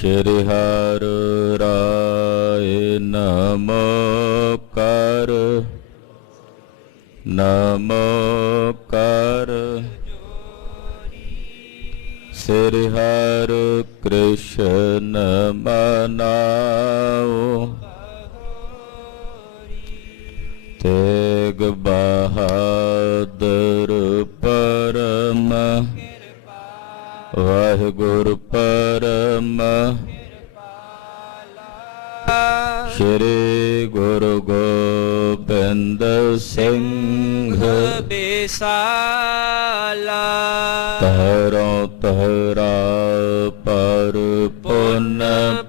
ਸ਼੍ਰੀ ਹਰਿ ਰਾਏ ਨਮੋਕਾਰ ਨਮੋਕਾਰ। ਸ੍ਰੀ ਹਰਿ ਕ੍ਰਿਸ਼ਨ ਮਨਾਓ ਤੇਗ ਬਹਾਦਰ ਪਰਮ ਵਾਹਿਗੁਰੂ ਪਰਮ। ਸ਼੍ਰੀ ਗੁਰੂ ਗੋਬਿੰਦ ਸਿੰਘ ਬੇਸਾਲਾ ਤਹਰੋਂ ਤਹਰਾ ਪਰ ਪੁੰਨ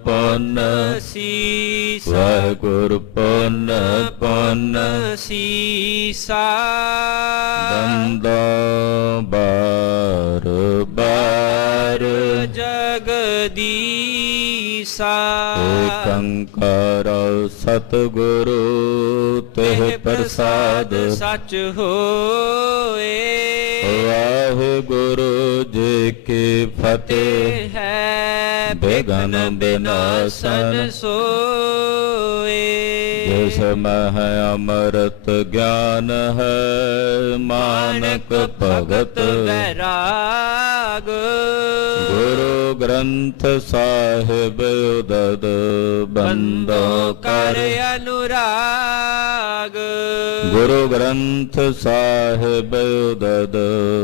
ਪੁੰਨ ਸੀਸ ਵਾਹਿਗੁਰੂ ਪੁੰਨ ਪੁੰਨ ਸੀਸਾ ਬੰਦਾ ਬਾਰ ਬਾਰ ਜਗਦੀਸਾ ਏਕੰਕਾਰ ਸਤਿਗੁਰੂ ਤਿਹ ਪ੍ਰਸਾਦ ਸਚ ਹੋਏ। ਵਾਹਿਗੁਰੂ ਜੀ ਕੀ ਫਤਿਹ। ਹੈ ਬੇਗਨ ਬਿਨਾਸਨ ਸੋਏ। ਜਿਸ ਮਹਿ ਅੰਮ੍ਰਿਤ ਗਿਆਨ ਹੈ ਮਾਨਕ ਭਗਤ ਵੈਰਾਗ। ਗੁਰੂ ਗ੍ਰੰਥ ਸਾਹਿਬ ਉਦਦ ਬੰਦੋ ਕਰ ਅਨੁਰਾਗ। ਗੁਰੂ ਗ੍ਰੰਥ ਸਾਹਿਬ ਉਦਦ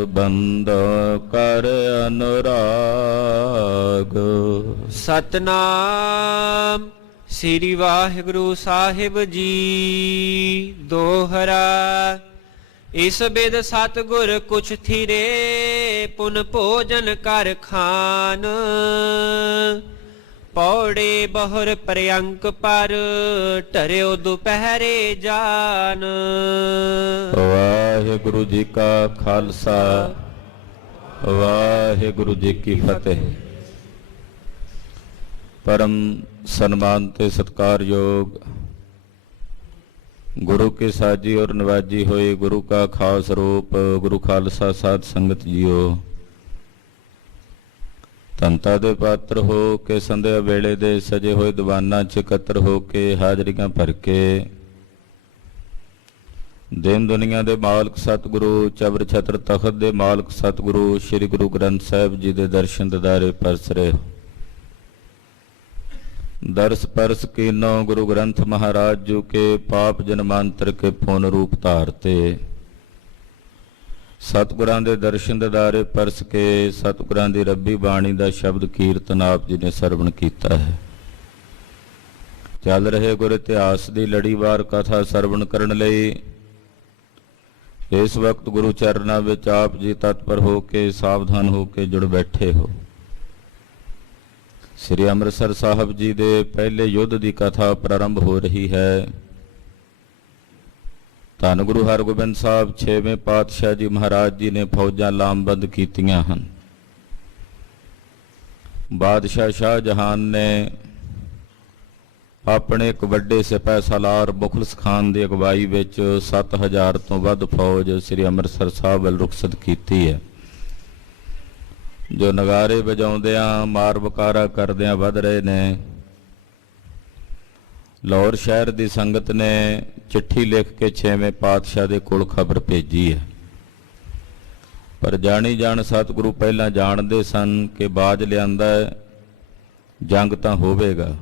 ਬੰਦੋ ਕਰ ਅਨੁਰਾਗ। ਸਤਨਾਮ ਸ੍ਰੀ ਵਾਹਿਗੁਰੂ ਸਾਹਿਬ ਜੀ। ਦੋਹਰਾ ਇਸ ਬਿਦ ਸਤਿਗੁਰ ਕੁਛ ਥਿਰੇ ਪੁਨ ਭੋਜਨ ਕਰ ਖਾਨ। ਪੌੜੇ ਬਹੁਰ ਪ੍ਰਯੰਕ ਪਰ ਟਰਿਓ ਦੁਪਹਿਰੇ ਜਾਨ। ਵਾਹਿਗੁਰੂ ਜੀ ਕਾ ਖਾਲਸਾ ਵਾਹਿਗੁਰੂ ਜੀ ਕੀ ਫਤਿਹ। ਪਰਮ ਸਨਮਾਨ ਤੇ ਸਤਿਕਾਰਯੋਗ ਗੁਰੂ ਕੇ ਸਾਜੀ ਔਰ ਨਵਾਜੀ ਹੋਏ ਗੁਰੂ ਕਾ ਖਾਸ ਰੂਪ ਗੁਰੂ ਖਾਲਸਾ ਸਾਧ ਸੰਗਤ ਜੀਓ। ਧੰਤਾ ਦੇ ਪਾਤਰ ਹੋ ਕੇ ਸੰਧਿਆ ਵੇਲੇ ਦੇ ਸਜੇ ਹੋਏ ਦੀਵਾਨਾਂ 'ਚ ਇਕੱਤਰ ਹੋ ਕੇ ਹਾਜ਼ਰੀਆਂ ਭਰ ਕੇ ਦੇਨ ਦੁਨੀਆ ਦੇ ਮਾਲਕ ਸਤਿਗੁਰੂ ਚਬਰ ਛਤਰ ਤਖਤ ਦੇ ਮਾਲਕ ਸਤਿਗੁਰੂ ਸ੍ਰੀ ਗੁਰੂ ਗ੍ਰੰਥ ਸਾਹਿਬ ਜੀ ਦੇ ਦਰਸ਼ਨ ਦਿਦਾਰੇ ਪਰਸ ਰਹੇ ਹੋ। दर्श परस कीनो गुरु ग्रंथ महाराज जू के पाप जन्मांतर के पुन रूप धारते। सतगुरां दे दर्शन दिदारे परस के सतगुरां दी रब्बी बाणी दा शब्द कीर्तन आप जी ने सरवण कीता है। चल रहे गुर इतिहास दी लड़ीवार कथा सरवण करन लई इस वक्त गुरु चरनां विच आप जी तत्पर हो के सावधान हो के जुड़ बैठे हो। श्री ਅੰਮ੍ਰਿਤਸਰ ਸਾਹਿਬ जी ਦੇ ਪਹਿਲੇ ਯੁੱਧ ਦੀ ਕਥਾ ਪ੍ਰਾਰੰਭ ਹੋ ਰਹੀ ਹੈ। ਧੰਨ ਗੁਰੂ ਹਰਗੋਬਿੰਦ ਸਾਹਿਬ 6ਵੇਂ ਪਾਤਸ਼ਾਹ ਜੀ ਮਹਾਰਾਜ ਜੀ ਨੇ ਫੌਜਾਂ ਲਾਮਬੰਦ ਕੀਤੀਆਂ ਹਨ। ਬਾਦਸ਼ਾਹ ਸ਼ਾਹਜਹਾਨ ਨੇ ਆਪਣੇ ਇੱਕ ਵੱਡੇ ਸਿਪਾਹੀ ਸਾਲਾਰ ਮੁਖਲਿਸ ਖਾਨ ਦੀ ਅਗਵਾਈ ਵਿੱਚ 7000 ਤੋਂ ਵੱਧ ਫੌਜ श्री ਅੰਮ੍ਰਿਤਸਰ ਸਾਹਿਬ ਵੱਲ ਰੁਖਸਤ ਕੀਤੀ ਹੈ। ਜੋ ਨਗਾਰੇ ਵਜਾਉਂਦਿਆਂ ਮਾਰ ਵਕਾਰਾ ਕਰਦਿਆਂ ਵੱਧ ਰਹੇ ਨੇ। ਲਾਹੌਰ ਸ਼ਹਿਰ ਦੀ ਸੰਗਤ ਨੇ ਚਿੱਠੀ ਲਿਖ ਕੇ 6ਵੇਂ ਪਾਤਸ਼ਾਹ ਦੇ ਕੋਲ ਖਬਰ ਭੇਜੀ ਹੈ। ਪਰ ਜਾਣੀ ਜਾਣ ਸਤਿਗੁਰੂ ਪਹਿਲਾਂ ਜਾਣਦੇ ਸਨ ਕਿ ਬਾਜ ਲਿਆਂਦਾ ਜੰਗ ਤਾਂ ਹੋਵੇਗਾ।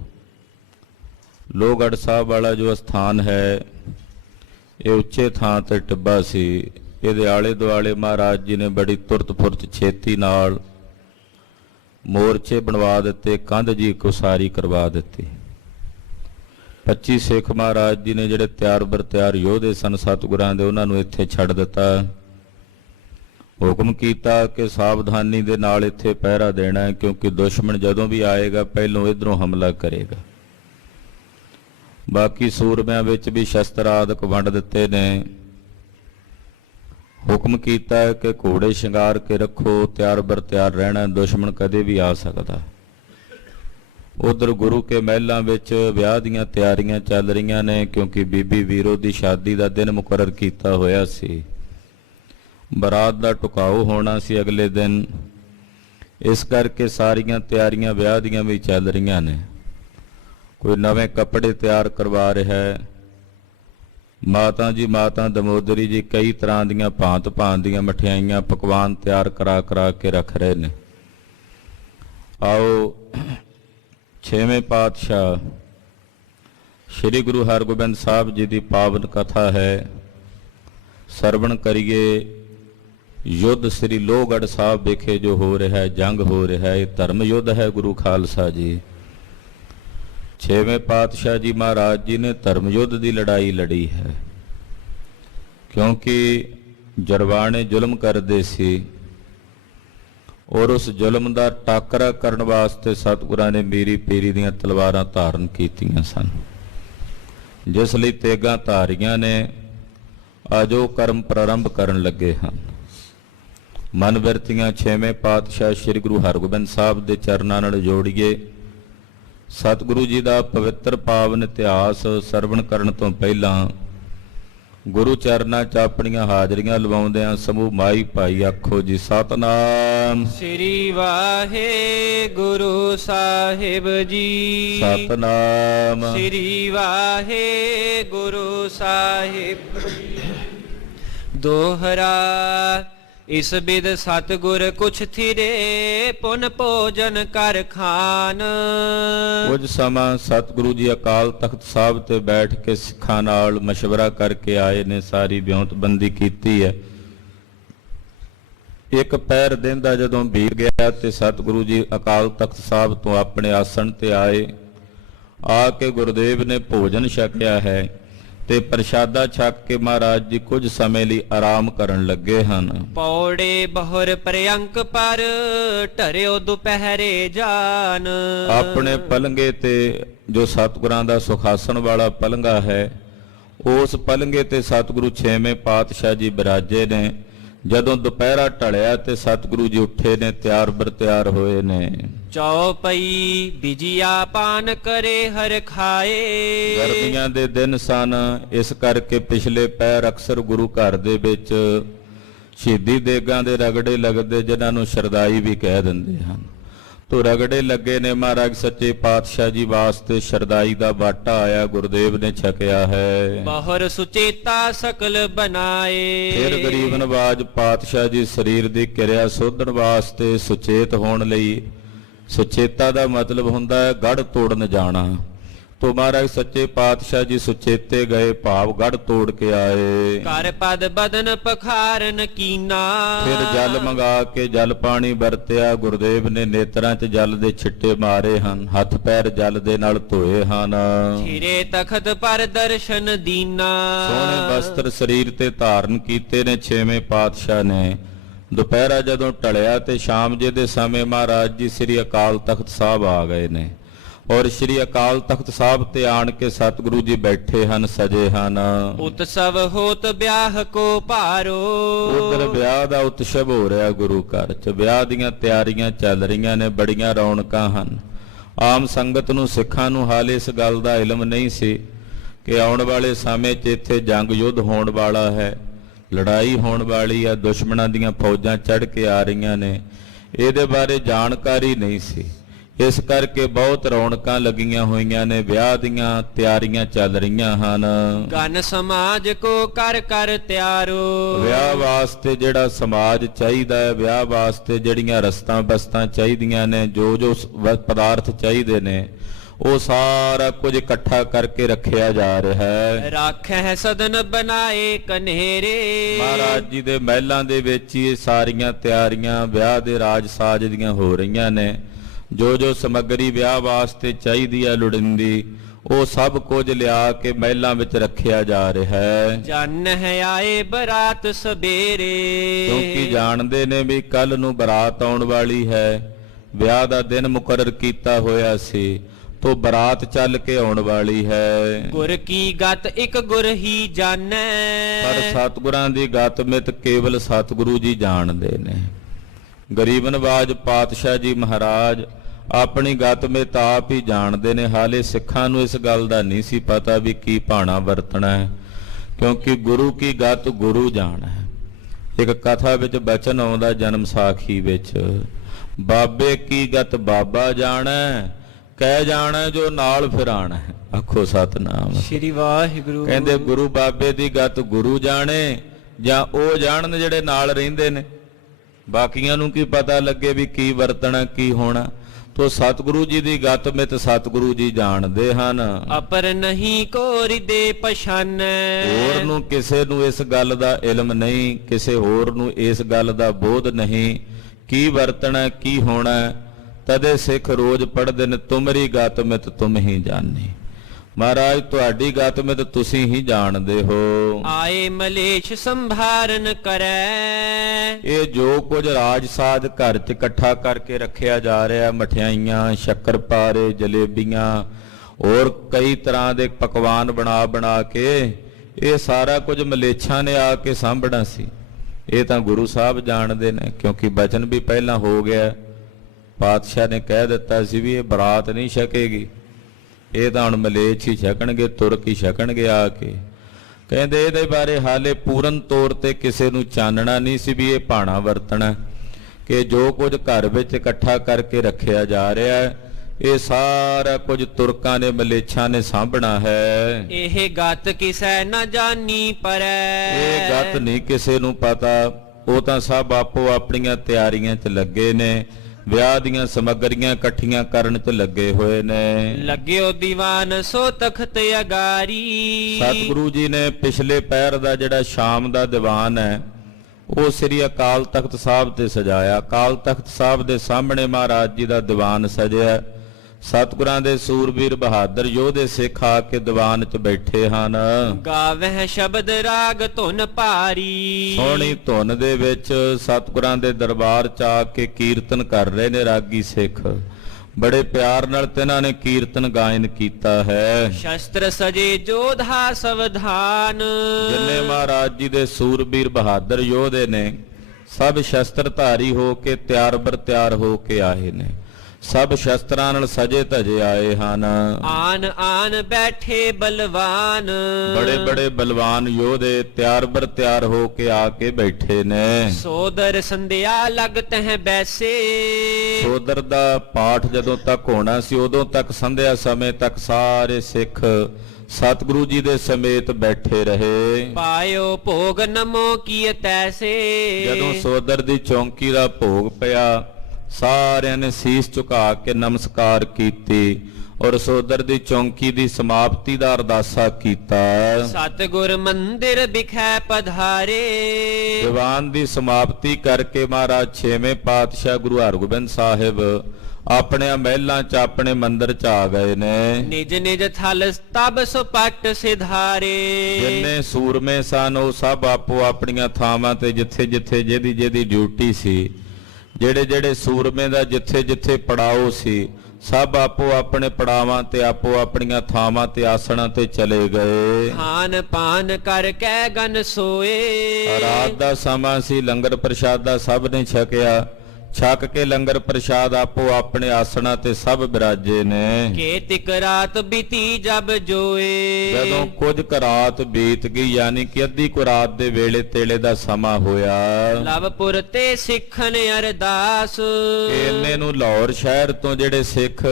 ਲੋਹਗੜ੍ਹ ਸਾਹਿਬ ਵਾਲਾ ਜੋ ਸਥਾਨ ਹੈ ਇਹ ਉੱਚੇ ਥਾਂ ਤੇ ਟਿੱਬਾ ਸੀ। ਇਹਦੇ ਆਲੇ ਦੁਆਲੇ ਮਹਾਰਾਜ ਜੀ ਨੇ ਬੜੀ ਤੁਰਤ ਫੁਰਤ ਛੇਤੀ ਨਾਲ ਮੋਰਚੇ ਬਣਵਾ ਦਿੱਤੇ, ਕੰਧ ਜੀ ਉਸਾਰੀ ਕਰਵਾ ਦਿੱਤੀ। 25 ਸਿੱਖ ਮਹਾਰਾਜ ਜੀ ਨੇ ਜਿਹੜੇ ਤਿਆਰ ਬਰ ਤਿਆਰ ਯੋਧੇ ਸਨ ਸਤਿਗੁਰਾਂ ਦੇ, ਉਹਨਾਂ ਨੂੰ ਇੱਥੇ ਛੱਡ ਦਿੱਤਾ। ਹੁਕਮ ਕੀਤਾ ਕਿ ਸਾਵਧਾਨੀ ਦੇ ਨਾਲ ਇੱਥੇ ਪਹਿਰਾ ਦੇਣਾ ਹੈ, ਕਿਉਂਕਿ ਦੁਸ਼ਮਣ ਜਦੋਂ ਵੀ ਆਏਗਾ ਪਹਿਲੋਂ ਇੱਧਰੋਂ ਹਮਲਾ ਕਰੇਗਾ। ਬਾਕੀ ਸੂਰਮਿਆਂ ਵਿੱਚ ਵੀ ਸ਼ਸਤਰ ਆਦਿਕ ਵੰਡ ਦਿੱਤੇ ਨੇ। ਹੁਕਮ ਕੀਤਾ ਹੈ ਕਿ ਘੋੜੇ ਸ਼ਿੰਗਾਰ ਕੇ ਰੱਖੋ, ਤਿਆਰ ਬਰ ਤਿਆਰ ਰਹਿਣਾ, ਦੁਸ਼ਮਣ ਕਦੇ ਵੀ ਆ ਸਕਦਾ। ਉਧਰ ਗੁਰੂ ਕੇ ਮਹਿਲਾਂ ਵਿੱਚ ਵਿਆਹ ਦੀਆਂ ਤਿਆਰੀਆਂ ਚੱਲ ਰਹੀਆਂ ਨੇ, ਕਿਉਂਕਿ ਬੀਬੀ ਵੀਰੋ ਦੀ ਸ਼ਾਦੀ ਦਾ ਦਿਨ ਮੁਕਰਰ ਕੀਤਾ ਹੋਇਆ ਸੀ। ਬਰਾਤ ਦਾ ਟੁਕਾਓ ਹੋਣਾ ਸੀ ਅਗਲੇ ਦਿਨ। ਇਸ ਕਰਕੇ ਸਾਰੀਆਂ ਤਿਆਰੀਆਂ ਵਿਆਹ ਦੀਆਂ ਵੀ ਚੱਲ ਰਹੀਆਂ ਨੇ। ਕੋਈ ਨਵੇਂ ਕੱਪੜੇ ਤਿਆਰ ਕਰਵਾ ਰਿਹਾ ਹੈ। ਮਾਤਾ ਜੀ, ਮਾਤਾ ਦਮੋਦਰੀ ਜੀ ਕਈ ਤਰ੍ਹਾਂ ਦੀਆਂ ਭਾਂਤ ਦੀਆਂ ਮਠਿਆਈਆਂ ਪਕਵਾਨ ਤਿਆਰ ਕਰਾ ਕੇ ਰੱਖ ਰਹੇ ਨੇ। ਆਓ ਛੇਵੇਂ ਪਾਤਸ਼ਾਹ ਸ੍ਰੀ ਗੁਰੂ ਹਰਗੋਬਿੰਦ ਸਾਹਿਬ ਜੀ ਦੀ ਪਾਵਨ ਕਥਾ ਹੈ, ਸਰਵਣ ਕਰੀਏ। ਯੁੱਧ ਸ੍ਰੀ ਲੋਹਗੜ੍ਹ ਸਾਹਿਬ ਵਿਖੇ ਜੋ ਹੋ ਰਿਹਾ ਹੈ, ਜੰਗ ਹੋ ਰਿਹਾ ਹੈ, ਇਹ ਧਰਮ ਯੁੱਧ ਹੈ ਗੁਰੂ ਖਾਲਸਾ ਜੀ। ਛੇਵੇਂ ਪਾਤਸ਼ਾਹ ਜੀ ਮਹਾਰਾਜ ਜੀ ਨੇ ਧਰਮ ਯੁੱਧ ਦੀ ਲੜਾਈ ਲੜੀ ਹੈ, ਕਿਉਂਕਿ ਜਰਵਾਣੇ ਜ਼ੁਲਮ ਕਰਦੇ ਸੀ ਔਰ ਉਸ ਜ਼ੁਲਮ ਦਾ ਟਾਕਰਾ ਕਰਨ ਵਾਸਤੇ ਸਤਿਗੁਰਾਂ ਨੇ ਮੀਰੀ ਪੀਰੀ ਦੀਆਂ ਤਲਵਾਰਾਂ ਧਾਰਨ ਕੀਤੀਆਂ ਸਨ, ਜਿਸ ਲਈ ਤੇਗਾਂ ਧਾਰੀਆਂ ਨੇ ਅਜੋ ਕਰਮ ਪ੍ਰਾਰੰਭ ਕਰਨ ਲੱਗੇ ਹਨ। ਮਨ ਬਿਰਤੀਆਂ ਛੇਵੇਂ ਪਾਤਸ਼ਾਹ ਸ੍ਰੀ ਗੁਰੂ ਹਰਗੋਬਿੰਦ ਸਾਹਿਬ ਦੇ ਚਰਨਾਂ ਨਾਲ ਜੋੜੀਏ। ਸਤਿਗੁਰੂ ਜੀ ਦਾ ਪਵਿੱਤਰ ਪਾਵਨ ਇਤਿਹਾਸ ਸਰਵਣ ਕਰਨ ਤੋਂ ਪਹਿਲਾਂ ਗੁਰੂ ਚਰਨਾਂ 'ਚ ਆਪਣੀਆਂ ਹਾਜ਼ਰੀਆਂ ਲਵਾਉਂਦਿਆਂ ਸਮੂਹ ਮਾਈ ਭਾਈ ਆਖੋ ਜੀ ਸਤਨਾਮ ਸ੍ਰੀ ਵਾਹਿਗੁਰੂ ਸਾਹਿਬ ਜੀ। ਸਤਨਾਮ ਸ੍ਰੀ ਵਾਹਿਗੁਰੂ ਸਾਹਿਬ। ਦੋਹਰਾ ਇਸ ਬਿਦ ਸਤਿਗੁਰ ਕੁਛ ਥਿਰੇ ਪੁਨ ਭੋਜਨ ਕਰ ਖਾਨ। ਕੁਝ ਸਮਾਂ ਸਤਿਗੁਰੂ ਜੀ ਅਕਾਲ ਤਖਤ ਸਾਹਿਬ ਤੇ ਬੈਠ ਕੇ ਸਿੱਖਾਂ ਨਾਲ ਮਸ਼ਵਰਾ ਕਰਕੇ ਆਏ ਨੇ, ਸਾਰੀ ਵਿਉਂਤਬੰਦੀ ਕੀਤੀ ਹੈ। ਇੱਕ ਪਹਿਰ ਦਿਨ ਦਾ ਜਦੋਂ ਬੀਤ ਗਿਆ ਤੇ ਸਤਿਗੁਰੂ ਜੀ ਅਕਾਲ ਤਖਤ ਸਾਹਿਬ ਤੋਂ ਆਪਣੇ ਆਸਣ ਤੇ ਆਏ। ਆ ਕੇ ਗੁਰਦੇਵ ਨੇ ਭੋਜਨ ਛਕਿਆ ਹੈ ਤੇ ਪ੍ਰਸ਼ਾਦਾ ਛਕ ਕੇ ਮਹਾਰਾਜ ਜੀ ਕੁਝ ਸਮੇਂ ਲਈ ਆਰਾਮ ਕਰਨ ਲੱਗੇ ਹਨ। ਪੌੜੇ ਬਹੁਰ ਪ੍ਰਯੰਕ ਪਰ ਢਰਿਓ ਦੁਪਹਿਰੇ ਜਾਨ। ਆਪਣੇ ਪਲੰਗੇ ਤੇ ਜੋ ਸਤਿਗੁਰਾਂ ਦਾ ਸੁਖਾਸਣ ਵਾਲਾ ਪਲੰਗਾ ਹੈ, ਉਸ ਪਲੰਗੇ ਤੇ ਸਤਿਗੁਰੂ ਛੇਵੇਂ ਪਾਤਸ਼ਾਹ ਜੀ ਬਿਰਾਜੇ ਨੇ। ਜਦੋਂ ਦੁਪਹਿਰਾ ਢਲਿਆ ਤੇ ਸਤਿਗੁਰੂ ਜੀ ਉੱਠੇ ਨੇ, ਤਿਆਰ ਬਰ ਤਿਆਰ ਹੋਏ ਨੇ। ਚੌਪਈ ਬਿਜਿਆ ਪਾਨ ਕਰੇ ਹਰ ਖਾਏ। ਗਰਮੀਆਂ ਦੇ ਦਿਨ ਸਨ, ਇਸ ਕਰਕੇ ਪਿਛਲੇ ਪੈਰ ਅਕਸਰ ਗੁਰੂ ਘਰ ਦੇ ਵਿੱਚ ਸ਼ਹੀਦੀ ਦੇਗਾਂ ਦੇ ਰਗੜੇ ਲੱਗਦੇ, ਜਿਨ੍ਹਾਂ ਨੂੰ ਸ਼ਰਦਾਈ ਵੀ ਕਹਿ ਦਿੰਦੇ ਹਨ। ਤੋ ਰਗੜੇ ਲੱਗੇ ਨੇ। ਮਹਾਰਾਜ ਸੱਚੇ ਪਾਤਸ਼ਾਹ ਜੀ ਵਾਸਤੇ ਸ਼ਰਦਾਈ ਦਾ ਬਾਟਾ ਆਇਆ, ਗੁਰਦੇਵ ਨੇ ਛਕਿਆ ਹੈ। ਬਹੁਰ ਸੁਚੇਤਾ ਸਕਲ ਬਣਾਏ। ਫਿਰ ਗਰੀਬ ਨਵਾਜ ਪਾਤਸ਼ਾਹ ਜੀ ਸਰੀਰ ਦੀ ਕਿਰਿਆ ਸੋਧਣ ਵਾਸਤੇ ਸੁਚੇਤ ਹੋਣ ਲਈ, ਸੁਚੇਤਾ ਦਾ ਮਤਲਬ ਹੁੰਦਾ ਹੈ ਗੜ ਤੋੜਨ ਜਾਣਾ। ਤੋ ਮਹਾਰਾਜ ਸੱਚੇ ਪਾਤਸ਼ਾਹ ਜੀ ਸੁਚੇਤੇ ਗਏ, ਭਾਵ ਗੜ ਤੋੜ ਕੇ ਆਏ। ਕਰ ਪਦ ਬਦਨ ਪਖਾਰਨ ਕੀਨਾ। ਫਿਰ ਜਲ ਮੰਗਾ ਕੇ ਜਲ ਪਾਣੀ ਵਰਤਿਆ। ਗੁਰਦੇਵ ਨੇ ਨੇਤਰਾਂ 'ਚ ਜਲ ਦੇ ਛਿੱਟੇ ਮਾਰੇ ਹਨ, ਹੱਥ ਪੈਰ ਜਲ ਦੇ ਨਾਲ ਧੋਏ ਹਨ। ਥਿਰੇ ਤਖਤ ਪਰ ਦਰਸ਼ਨ ਦੀਨਾ। ਸੋਹਣੇ ਵਸਤਰ ਸਰੀਰ ਤੇ ਧਾਰਨ ਕੀਤੇ ਨੇ ਛੇਵੇਂ ਪਾਤਸ਼ਾਹ ਨੇ। ਦੁਪਹਿਰਾ ਜਦੋਂ ਢਲਿਆ ਤੇ ਸ਼ਾਮ ਜੇ ਦੇ ਸਮੇਂ ਮਹਾਰਾਜ ਜੀ ਸ੍ਰੀ ਅਕਾਲ ਤਖਤ ਸਾਹਿਬ ਆ ਗਏ ਨੇ ਔਰ ਸ੍ਰੀ ਅਕਾਲ ਤਖਤ ਸਾਹਿਬ ਤੇ ਆਣ ਕੇ ਸਤਿਗੁਰੂ ਜੀ ਬੈਠੇ ਹਨ, ਸਜੇ ਹਨ। ਉਤਸਵ ਹੋਤ ਵਿਆਹ ਕੋ ਭਾਰੋ। ਉਧਰ ਵਿਆਹ ਦਾ ਉਤਸਵ ਹੋ ਰਿਹਾ ਗੁਰੂ ਘਰ 'ਚ, ਵਿਆਹ ਦੀਆਂ ਤਿਆਰੀਆਂ ਚੱਲ ਰਹੀਆਂ ਨੇ, ਬੜੀਆਂ ਰੌਣਕਾਂ ਹਨ। ਆਮ ਸੰਗਤ ਨੂੰ, ਸਿੱਖਾਂ ਨੂੰ ਹਾਲੇ ਇਸ ਗੱਲ ਦਾ ਇਲਮ ਨਹੀਂ ਸੀ ਕਿ ਆਉਣ ਵਾਲੇ ਸਮੇਂ 'ਚ ਇੱਥੇ ਜੰਗ ਯੁੱਧ ਹੋਣ ਵਾਲਾ ਹੈ, ਲੜਾਈ ਹੋਣ ਵਾਲੀ ਹੈ, ਦੁਸ਼ਮਣਾਂ ਦੀਆਂ ਫੌਜਾਂ ਚੜ੍ਹ ਕੇ ਆ ਰਹੀਆਂ ਨੇ। ਇਹਦੇ ਬਾਰੇ ਜਾਣਕਾਰੀ ਨਹੀਂ ਸੀ, ਇਸ ਕਰਕੇ ਬਹੁਤ ਰੌਣਕਾਂ ਲੱਗੀਆਂ ਹੋਈਆਂ ਨੇ, ਵਿਆਹ ਦੀਆਂ ਤਿਆਰੀਆਂ ਚੱਲ ਰਹੀਆਂ ਹਨ। ਗਨ ਸਮਾਜ ਕੋ ਕਰ ਕਰ ਤਿਆਰੋ। ਵਿਆਹ ਵਾਸਤੇ ਜਿਹੜਾ ਸਮਾਜ ਚਾਹੀਦਾ ਹੈ, ਵਿਆਹ ਵਾਸਤੇ ਜਿਹੜੀਆਂ ਰਸਤਾਂ ਬਸਤਾਂ ਚਾਹੀਦੀਆਂ ਨੇ, ਜੋ ਜੋ ਪਦਾਰਥ ਚਾਹੀਦੇ ਨੇ, ਉਹ ਸਾਰਾ ਕੁਝ ਇਕੱਠਾ ਕਰਕੇ ਰੱਖਿਆ ਜਾ ਰਿਹਾ ਹੈ। ਰਾਖੈ ਸਦਨ ਬਣਾਏ ਕਨੇਰੇ। ਮਹਾਰਾਜ ਜੀ ਦੇ ਮਹਿਲਾਂ ਦੇ ਵਿੱਚ ਹੀ ਇਹ ਸਾਰੀਆਂ ਤਿਆਰੀਆਂ ਵਿਆਹ ਦੇ ਰਾਜ ਸਾਜ ਦੀਆਂ ਹੋ ਰਹੀਆਂ ਨੇ। ਜੋ ਜੋ ਸਮੱਗਰੀ ਵਿਆਹ ਵਾਸਤੇ ਚਾਹੀਦੀ ਹੈ, ਲੋੜੀਂਦੀ, ਉਹ ਸਭ ਕੁਝ ਲਿਆ ਕੇ ਮਹਿਲਾਂ ਵਿੱਚ ਰੱਖਿਆ ਜਾ ਰਿਹਾ ਹੈ। ਜਨ ਹੈ ਆਏ ਬਰਾਤ ਸਵੇਰੇ। ਕਿਉਂਕਿ ਜਾਣਦੇ ਨੇ ਵੀ ਕੱਲ ਨੂੰ ਬਰਾਤ ਆਉਣ ਵਾਲੀ ਹੈ। ਵਿਆਹ ਦਾ ਦਿਨ ਮੁਕਰਰ ਕੀਤਾ ਹੋਇਆ ਸੀ, ਤੋ ਬਰਾਤ ਚੱਲ ਕੇ ਆਉਣ ਵਾਲੀ ਹੈ। ਗੁਰ ਕੀ ਗਤ ਇੱਕ ਗੁਰ ਹੀ ਜਾਣੈ। ਪਰ ਸਤਿਗੁਰਾਂ ਦੀ ਗਤ ਮਿਤ ਕੇਵਲ ਸਤਿਗੁਰੂ ਜੀ ਜਾਣਦੇ ਨੇ। ਗਰੀਬ ਨਵਾਜ ਪਾਤਸ਼ਾਹ ਜੀ ਮਹਾਰਾਜ ਆਪਣੀ ਗਤ ਮਿਤ ਆਪ ਹੀ ਜਾਣਦੇ ਨੇ। ਹਾਲੇ ਸਿੱਖਾਂ ਨੂੰ ਇਸ ਗੱਲ ਦਾ ਨਹੀਂ ਸੀ ਪਤਾ ਵੀ ਕੀ ਭਾਣਾ ਵਰਤਣਾ ਹੈ, ਕਿਉਂਕਿ ਗੁਰੂ ਕੀ ਗਤ ਗੁਰੂ ਜਾਣੈ। ਇੱਕ ਕਥਾ ਵਿੱਚ ਬਚਨ ਆਉਂਦਾ ਜਨਮ ਸਾਖੀ ਵਿੱਚ, ਬਾਬੇ ਕੀ ਗਤ ਬਾਬਾ ਜਾਣੈ, ਕਹਿ ਜਾਣੈ ਜੋ ਨਾਲ ਫਿਰਾਣੈ। ਆਖੋ ਸਤਨਾਮ। ਸ਼੍ਰੀ ਵਾਹਿਗੁਰੂ। ਕਹਿੰਦੇ ਗੁਰੂ ਬਾਬੇ ਦੀ ਗਤ ਗੁਰੂ ਜਾਣੇ, ਜਾਂ ਉਹ ਜਾਣਨ ਜਿਹੜੇ ਨਾਲ ਰਹਿੰਦੇ ਨੇ। ਬਾਕੀਆਂ ਨੂੰ ਕੀ ਪਤਾ ਲੱਗੇ ਵੀ ਕੀ ਵਰਤਣਾ ਕੀ ਹੋਣਾ। ਤੋ ਸਤਿਗੁਰੂ ਜੀ ਦੀ ਗਤ ਮਿਤ ਸਤਿਗੁਰੂ ਜੀ ਜਾਣਦੇ ਹਨ। ਅਪਰ ਨਹੀਂ ਕੋ ਰਿਦੇ ਪਛਾਨੈ। ਹੋਰ ਨੂੰ ਕਿਸੇ ਨੂੰ ਇਸ ਗੱਲ ਦਾ ਇਲਮ ਨਹੀਂ, ਕਿਸੇ ਹੋਰ ਨੂੰ ਇਸ ਗੱਲ ਦਾ ਬੋਧ ਨਹੀਂ ਕੀ ਵਰਤਣਾ ਕੀ ਹੋਣਾ। ਤਦੇ ਸਿੱਖ ਰੋਜ਼ ਪੜ੍ਹਦੇ ਨੇ ਤੁਮਰੀ ਗਤ ਮਿਤ ਤੁਮ ਹੀ ਜਾਣੀ। ਮਹਾਰਾਜ ਤੁਹਾਡੀ ਗਤ ਮਿਤ ਤੁਸੀਂ ਹੀ ਜਾਣਦੇ ਹੋ। ਆਏ ਮਲੇਛ ਸੰਭਾਰਨ ਕਰੈ। ਇਹ ਜੋ ਕੁਝ ਰਾਜ ਸਾਧ ਘਰ 'ਚ ਇਕੱਠਾ ਕਰਕੇ ਰੱਖਿਆ ਜਾ ਰਿਹਾ, ਮਠਿਆਈਆਂ, ਸ਼ੱਕਰਪਾਰੇ, ਜਲੇਬੀਆਂ, ਹੋਰ ਕਈ ਤਰ੍ਹਾਂ ਦੇ ਪਕਵਾਨ ਬਣਾ ਬਣਾ ਕੇ, ਇਹ ਸਾਰਾ ਕੁਝ ਮਲੇਛਾਂ ਨੇ ਆ ਕੇ ਸਾਂਭਣਾ ਸੀ। ਇਹ ਤਾਂ ਗੁਰੂ ਸਾਹਿਬ ਜਾਣਦੇ ਨੇ, ਕਿਉਂਕਿ ਬਚਨ ਵੀ ਪਹਿਲਾਂ ਹੋ ਗਿਆ। ਪਾਤਸ਼ਾਹ ਨੇ ਕਹਿ ਦਿੱਤਾ ਸੀ ਵੀ ਇਹ ਬਰਾਤ ਨਹੀਂ ਛਕੇਗੀ, ਇਹ ਤਾਂ ਹੁਣ ਮਲੇਛ ਹੀ ਛਕਣਗੇ, ਤੁਰਕ ਹੀ ਛਕਣਗੇ ਆ ਕੇ। ਕਹਿੰਦੇ ਇਹਦੇ ਬਾਰੇ ਹਾਲੇ ਪੂਰਨ ਤੌਰ ਤੇ ਕਿਸੇ ਨੂੰ ਚਾਨਣਾ ਨਹੀਂ ਸੀ ਵੀ ਇਹ ਭਾਣਾ ਵਰਤਣਾ, ਕਿ ਜੋ ਕੁਝ ਘਰ ਵਿੱਚ ਇਕੱਠਾ ਕਰਕੇ ਰੱਖਿਆ ਜਾ ਰਿਹਾ ਹੈ, ਇਹ ਸਾਰਾ ਕੁਝ ਤੁਰਕਾਂ ਨੇ ਮਲੇਛਾਂ ਨੇ ਸਾਂਭਣਾ ਹੈ। ਇਹ ਗਤ ਕਿਸੈ ਨਾ ਜਾਣੀ ਪਰੈ। ਇਹ ਗਤ ਨਹੀਂ ਕਿਸੇ ਨੂੰ ਪਤਾ, ਉਹ ਤਾਂ ਸਭ ਆਪੋ ਆਪਣੀਆਂ ਤਿਆਰੀਆਂ 'ਚ ਲੱਗੇ ਨੇ, ਵਿਆਹ ਦੀਆਂ ਸਮੱਗਰੀਆਂ ਇਕੱਠੀਆਂ ਕਰਨ 'ਚ ਲੱਗੇ ਹੋਏ ਨੇ। ਲੱਗਿਓ ਦੀਵਾਨ ਸੋ ਤਖਤ ਅਗਾਰੀ। ਸਤਿਗੁਰੂ ਜੀ ਨੇ ਪਿਛਲੇ ਪਹਿਰ ਦਾ ਜਿਹੜਾ ਸ਼ਾਮ ਦਾ ਦੀਵਾਨ ਹੈ, ਉਹ ਸ੍ਰੀ ਅਕਾਲ ਤਖਤ ਸਾਹਿਬ ਤੇ ਸਜਾਇਆ। ਅਕਾਲ ਤਖਤ ਸਾਹਿਬ ਦੇ ਸਾਹਮਣੇ ਮਹਾਰਾਜ ਜੀ ਦਾ ਦੀਵਾਨ ਸਜਿਆ। ਸਤਿਗੁਰਾਂ ਦੇ ਸੂਰਬੀਰ ਬਹਾਦਰ ਯੋਧੇ ਸਿੱਖ ਆ ਕੇ ਦੀਵਾਨ 'ਚ ਬੈਠੇ ਹਨ। ਗਾਵਹਿ ਸ਼ਬਦ ਰਾਗ ਧੁਨ ਭਾਰੀ। ਸੋਹਣੀ ਧੁਨ ਦੇ ਵਿੱਚ ਸਤਿਗੁਰਾਂ ਦੇ ਦਰਬਾਰ 'ਚ ਆ ਕੇ ਕੀਰਤਨ ਕਰ ਰਹੇ ਨੇ ਰਾਗੀ ਸਿੱਖ। ਬੜੇ ਪਿਆਰ ਨਾਲ ਤਿਨਾਂ ਨੇ ਕੀਰਤਨ ਗਾਇਨ ਕੀਤਾ ਹੈ। ਸ਼ਸਤਰ ਸਜੇ ਜੋਧਾ ਸਵਧਾਨ। ਜਿੰਨੇ ਮਹਾਰਾਜ ਜੀ ਦੇ ਸੂਰਬੀਰ ਬਹਾਦਰ ਯੋਧੇ ਨੇ, ਸਭ ਸ਼ਸਤਰਧਾਰੀ ਹੋ ਕੇ ਤਿਆਰ ਬਰ ਤਿਆਰ ਹੋ ਕੇ ਆਏ ਨੇ। ਸਭ ਸ਼ਸਤਰਾਂ ਨਾਲ ਸਜੇ ਧਜੇ ਆਏ ਹਨ। ਆਨ ਆਨ ਬੈਠੇ ਬਲਵਾਨ। ਬੜੇ ਬੜੇ ਬਲਵਾਨ ਯੋਧੇ ਤਿਆਰ ਬਰ ਤਿਆਰ ਹੋ ਕੇ ਆ ਕੇ ਬੈਠੇ ਨੇ। ਸੋਦਰ ਸੰਧਿਆ ਲਗਤ ਹੈ ਬੈਸੇ। ਸੋਦਰ ਦਾ ਪਾਠ ਜਦੋਂ ਤੱਕ ਹੋਣਾ ਸੀ, ਉਦੋਂ ਤੱਕ ਸੰਧਿਆ ਸਮੇਂ ਤੱਕ ਸਾਰੇ ਸਿੱਖ ਸਤਿਗੁਰੂ ਜੀ ਦੇ ਸਮੇਤ ਬੈਠੇ ਰਹੇ। ਪਾਇਓ ਭੋਗ ਨਮੋ ਕੀਏ ਤੈਸੇ। ਜਦੋਂ ਸੋਦਰ ਦੀ ਚੌਂਕੀ ਦਾ ਭੋਗ ਪਿਆ, ਸਾਰਿਆਂ ਨੇ ਸੀਸ ਝੁਕਾ ਕੇ ਨਮਸਕਾਰ ਕੀਤੀ ਔਰ ਸੋਦਰ ਦੀ ਚੌਂਕੀ ਦੀ ਸਮਾਪਤੀ ਦਾ ਅਰਦਾਸਾ ਕੀਤਾ। ਸਤਿਗੁਰ ਮੰਦਿਰ ਵਿਖੇ ਪਧਾਰੇ। ਦੀਵਾਨ ਦੀ ਸਮਾਪਤੀ ਕਰਕੇ ਮਹਾਰਾਜ ਛੇਵੇਂ ਪਾਤਸ਼ਾਹ ਗੁਰੂ ਹਰਗੋਬਿੰਦ ਸਾਹਿਬ ਆਪਣੇ ਮਹਿਲਾਂ 'ਚ ਆਪਣੇ ਮੰਦਿਰ 'ਚ ਆ ਗਏ ਨੇ। ਨਿਜ ਨਿਜ ਥਲ ਤਬ ਸੁਪਟ ਸਿਧਾਰੇ। ਜਿੰਨੇ ਸੂਰਮੇ ਸਨ ਉਹ ਸਭ ਆਪੋ ਆਪਣੀਆਂ ਥਾਵਾਂ ਤੇ ਜਿੱਥੇ ਜਿੱਥੇ ਜਿਹਦੀ ਡਿਊਟੀ ਸੀ, ਜਿਹੜੇ ਜਿਹੜੇ ਸੂਰਮੇ ਦਾ ਜਿੱਥੇ ਜਿੱਥੇ ਪੜਾਓ ਸੀ, ਸਭ ਆਪੋ ਆਪਣੇ ਪੜਾਵਾਂ ਤੇ ਆਪੋ ਆਪਣੀਆਂ ਥਾਵਾਂ ਤੇ ਆਸਣਾਂ ਤੇ ਚਲੇ ਗਏ। ਖਾਨ ਪਾਨ ਕਰਕੇ ਗਨ ਸੋਏ। ਰਾਤ ਦਾ ਸਮਾਂ ਸੀ, ਲੰਗਰ ਪ੍ਰਸ਼ਾਦਾ ਸਭ ਨੇ ਛਕਿਆ। ਛਕ ਕੇ ਲੰਗਰ ਪ੍ਰਸ਼ਾਦ ਆਪੋ ਆਪਣੇ ਆਸਣਾਂ ਤੇ ਸਭ ਬਿਰਾਜੇ ਨੇ। ਕੇਤਿਕ ਰਾਤ ਬੀਤੀ ਜਬ ਜੋਏ। ਜਦੋਂ ਕੁਝ ਕੁ ਰਾਤ ਬੀਤ ਗਈ, ਯਾਨੀ ਕਿ ਅੱਧੀ ਕੁ ਰਾਤ ਦੇ ਵੇਲੇ ਤੇਲੇ ਦਾ ਸਮਾਂ ਹੋਇਆ। ਲਵਪੁਰ ਤੇ ਸਿੱਖਨ ਅਰਦਾਸ। ਇੰਨੇ ਨੂੰ ਲਾਹੌਰ ਸ਼ਹਿਰ ਤੋਂ ਜਿਹੜੇ ਸਿੱਖ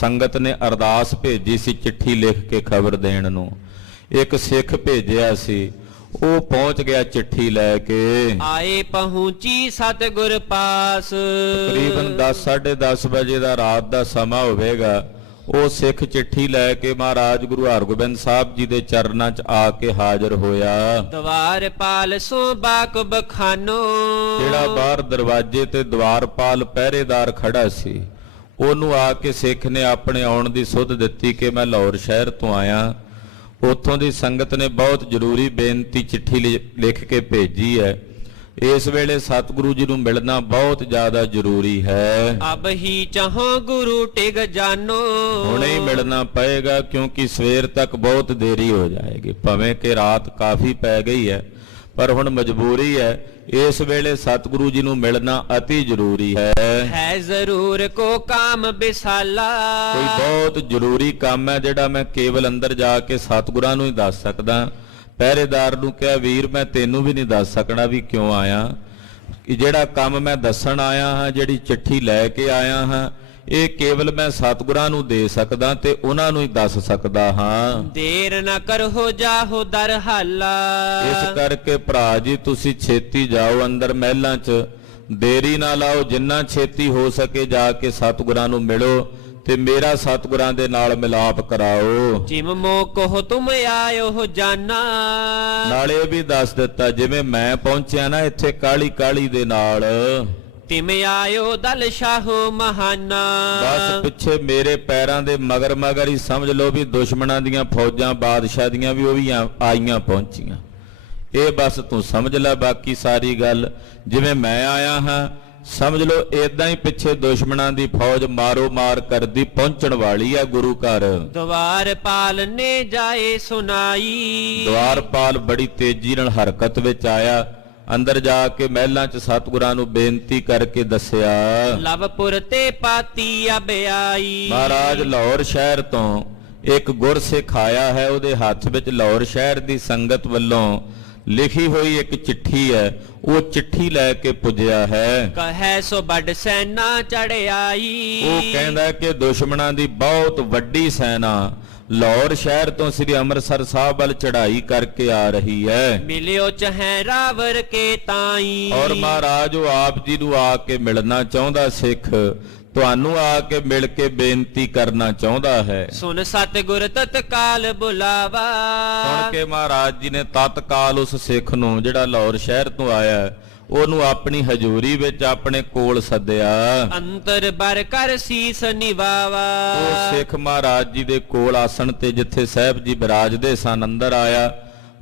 ਸੰਗਤ ਨੇ ਅਰਦਾਸ ਭੇਜੀ ਸੀ, ਚਿੱਠੀ ਲਿਖ ਕੇ ਖਬਰ ਦੇਣ ਨੂੰ। ਇੱਕ ਸਿੱਖ ਭੇਜਿਆ ਸੀ, ਉਹ ਪਹੁੰਚ ਗਿਆ ਚਿੱਠੀ ਲੈ ਕੇ। ਆਏ ਪਹੁੰਚੀ ਸਤਿਗੁਰ ਪਾਸ। ਤਕਰੀਬਨ 10:30 ਵਜੇ ਦਾ ਰਾਤ ਦਾ ਸਮਾਂ ਹੋਵੇਗਾ। ਉਹ ਸਿੱਖ ਚਿੱਠੀ ਲੈ ਕੇ ਮਹਾਰਾਜ ਗੁਰੂ ਹਰਗੋਬਿੰਦ ਸਾਹਿਬ ਜੀ ਦੇ ਚਰਨਾਂ 'ਚ ਆ ਕੇ ਹਾਜ਼ਰ ਹੋਇਆ। ਦਵਾਰਪਾਲ ਸੋ ਬਾਕਬ ਖਾਨੋ। ਜਿਹੜਾ ਬਾਹਰ ਦਰਵਾਜ਼ੇ ਤੇ ਦਵਾਰਪਾਲ ਪਹਿਰੇਦਾਰ ਖੜਾ ਸੀ, ਉਹਨੂੰ ਆ ਕੇ ਸਿੱਖ ਨੇ ਆਪਣੇ ਆਉਣ ਦੀ ਸੁਧ ਦਿੱਤੀ ਕਿ ਮੈਂ ਲਾਹੌਰ ਸ਼ਹਿਰ ਤੋਂ ਆਇਆ। ਉੱਥੋਂ ਦੀ ਸੰਗਤ ਨੇ ਬਹੁਤ ਜ਼ਰੂਰੀ ਬੇਨਤੀ ਚਿੱਠੀ ਲਿਖ ਕੇ ਭੇਜੀ ਹੈ। ਇਸ ਵੇਲੇ ਸਤਿਗੁਰੂ ਜੀ ਨੂੰ ਮਿਲਣਾ ਬਹੁਤ ਜ਼ਿਆਦਾ ਜ਼ਰੂਰੀ ਹੈ। ਅਬ ਹੀ ਚਾਹੋ ਗੁਰੂ ਟਿਕ ਜਾਨੋ। ਹੁਣੇ ਹੀ ਮਿਲਣਾ ਪਏਗਾ, ਕਿਉਂਕਿ ਸਵੇਰ ਤੱਕ ਬਹੁਤ ਦੇਰੀ ਹੋ ਜਾਏਗੀ। ਭਾਵੇਂ ਕਿ ਰਾਤ ਕਾਫੀ ਪੈ ਗਈ ਹੈ, ਪਰ ਹੁਣ ਮਜਬੂਰੀ ਹੈ। ਇਸ ਵੇਲੇ ਸਤਿਗੁਰੂ ਜੀ ਨੂੰ ਮਿਲਣਾ ਅਤੀ ਜ਼ਰੂਰੀ ਹੈ ਜ਼ਰੂਰ ਕੋ ਕਾਮ ਬਿਸਾਲਾ। ਕੋਈ ਬਹੁਤ ਜ਼ਰੂਰੀ ਕੰਮ ਹੈ ਜਿਹੜਾ ਮੈਂ ਕੇਵਲ ਅੰਦਰ ਜਾ ਕੇ ਸਤਿਗੁਰਾਂ ਨੂੰ ਹੀ ਦੱਸ ਸਕਦਾ। ਪਹਿਰੇਦਾਰ ਨੂੰ ਕਿਹਾ, ਵੀਰ ਮੈਂ ਤੈਨੂੰ ਵੀ ਨਹੀਂ ਦੱਸ ਸਕਣਾ ਵੀ ਕਿਉਂ ਆਇਆ। ਕਿ ਜਿਹੜਾ ਕੰਮ ਮੈਂ ਦੱਸਣ ਆਇਆ ਹਾਂ, ਜਿਹੜੀ ਚਿੱਠੀ ਲੈ ਕੇ ਆਇਆ ਹਾਂ, ਇਹ ਕੇਵਲ ਮੈਂ ਸਤਿਗੁਰਾਂ ਨੂੰ ਦੇ ਸਕਦਾ ਤੇ ਉਹਨਾਂ ਨੂੰ ਹੀ ਦੱਸ ਸਕਦਾ ਹਾਂ। ਦੇਰ ਨਾ ਕਰੋ ਜਾਹੋ ਦਰ ਹਾਲਾ। ਇਸ ਕਰਕੇ ਭਰਾ ਜੀ ਤੁਸੀਂ ਛੇਤੀ ਜਾਓ ਅੰਦਰ ਮਹਿਲਾਂ 'ਚ, ਦੇਰੀ ਨਾ ਲਾਓ, ਜਿੰਨਾ ਛੇਤੀ ਹੋ ਸਕੇ ਜਾ ਕੇ ਸਤਿਗੁਰਾਂ ਨੂੰ ਮਿਲੋ ਤੇ ਮੇਰਾ ਸਤਿਗੁਰਾਂ ਦੇ ਨਾਲ ਮਿਲਾਪ ਕਰਾਓ। ਜਿਮ ਮੋ ਕਹੋ ਤੁਮ ਆਇਓ ਜਾਨਾ। ਨਾਲੇ ਇਹ ਵੀ ਦੱਸ ਦਿੱਤਾ ਜਿਵੇਂ ਮੈਂ ਪਹੁੰਚਿਆ ਨਾ ਇੱਥੇ ਕਾਲੀ ਕਾਲੀ ਦੇ ਨਾਲ, ਤਿਮ ਆਇਓ ਦਲ ਸ਼ਾਹੋ ਮਹਾਨਾ। ਬਸ ਪਿੱਛੇ ਮੇਰੇ ਪੈਰਾਂ ਦੇ ਮਗਰ ਮਗਰ ਹੀ ਸਮਝ ਲਓ ਵੀ ਦੁਸ਼ਮਣਾਂ ਦੀਆਂ ਫੌਜਾਂ ਬਾਦਸ਼ਾਹ ਦੀਆਂ ਵੀ ਉਹ ਵੀ ਆਈਆਂ ਪਹੁੰਚੀਆਂ। ਇਹ ਬਸ ਤੂੰ ਸਮਝ ਲੈ, ਬਾਕੀ ਸਾਰੀ ਗੱਲ ਜਿਵੇਂ ਮੈਂ ਆਇਆ ਹਾਂ ਸਮਝ ਲਓ ਏਦਾਂ ਹੀ ਪਿੱਛੇ ਦੁਸ਼ਮਣਾਂ ਦੀ ਫੌਜ ਮਾਰੋ ਮਾਰ ਕਰਦੀ ਪਹੁੰਚਣ ਵਾਲੀ ਹੈ ਗੁਰੂ ਘਰ। ਦਵਾਰਪਾਲ ਨੇ ਜਾਏ ਸੁਨਾਈ। ਦਵਾਰਪਾਲ ਬੜੀ ਤੇਜ਼ੀ ਨਾਲ ਹਰਕਤ ਵਿੱਚ ਆਇਆ, ਅੰਦਰ ਜਾ ਕੇ ਮਹਿਲਾਂ 'ਚ ਸਤਿਗੁਰਾਂ ਨੂੰ ਬੇਨਤੀ ਕਰਕੇ ਦੱਸਿਆ। ਲਵਪੁਰ ਤੇ ਪਾਤੀ ਅਬਿਆਈ। ਮਹਾਰਾਜ ਲਾਹੌਰ ਸ਼ਹਿਰ ਤੋਂ ਇੱਕ ਗੁਰਸਿੱਖ ਆਇਆ ਹੈ, ਉਹਦੇ ਹੱਥ ਵਿੱਚ ਲਾਹੌਰ ਸ਼ਹਿਰ ਦੀ ਸੰਗਤ ਵੱਲੋਂ ਲਿਖੀ ਹੋਈ ਇੱਕ ਚਿੱਠੀ ਹੈ, ਉਹ ਚਿੱਠੀ ਲੈ ਕੇ ਪੁੱਜਿਆ ਹੈ। ਕਹੈ ਸੋ ਵੱਡ ਸੈਨਾ ਚੜ ਆਈ। ਉਹ ਕਹਿੰਦਾ ਕਿ ਦੁਸ਼ਮਣਾਂ ਦੀ ਬਹੁਤ ਵੱਡੀ ਸੈਨਾ ਲਾਹੌਰ ਸ਼ਹਿਰ ਤੋਂ ਸ੍ਰੀ ਅੰਮ੍ਰਿਤਸਰ ਸਾਹਿਬ ਵੱਲ ਚੜ੍ਹਾਈ ਕਰਕੇ ਆ ਰਹੀ ਹੈ। ਮਿਲਿਓ ਚਹੈ ਰਾਵਰ ਕੇ ਤਾਈ। ਔਰ ਮਹਾਰਾਜ ਉਹ ਆਪ ਜੀ ਨੂੰ ਆ ਕੇ ਮਿਲਣਾ ਚਾਹੁੰਦਾ, ਸਿੱਖ ਤੁਹਾਨੂੰ ਆ ਕੇ ਮਿਲ ਕੇ ਬੇਨਤੀ ਕਰਨਾ ਚਾਹੁੰਦਾ ਹੈ। ਸੁਨ ਸਤਿਗੁਰ ਤਤਕਾਲ ਬੁਲਾਵਾ। ਸੁਣ ਕੇ ਮਹਾਰਾਜ ਜੀ ਨੇ ਤਤਕਾਲ ਉਸ ਸਿੱਖ ਨੂੰ ਜਿਹੜਾ ਲਾਹੌਰ ਸ਼ਹਿਰ ਤੋਂ ਆਇਆ ਉਹਨੂੰ ਆਪਣੀ ਹਜ਼ੂਰੀ ਵਿੱਚ ਆਪਣੇ ਕੋਲ ਸੱਦਿਆ। ਅੰਤਰ ਬਰ ਕਰ ਸੀਸ ਨਿਵਾਵਾ। ਉਹ ਸਿੱਖ ਮਹਾਰਾਜ ਜੀ ਦੇ ਕੋਲ ਆਸਣ ਤੇ ਜਿੱਥੇ ਸਾਹਿਬ ਜੀ ਬਿਰਾਜਦੇ ਸਨ ਅੰਦਰ ਆਇਆ,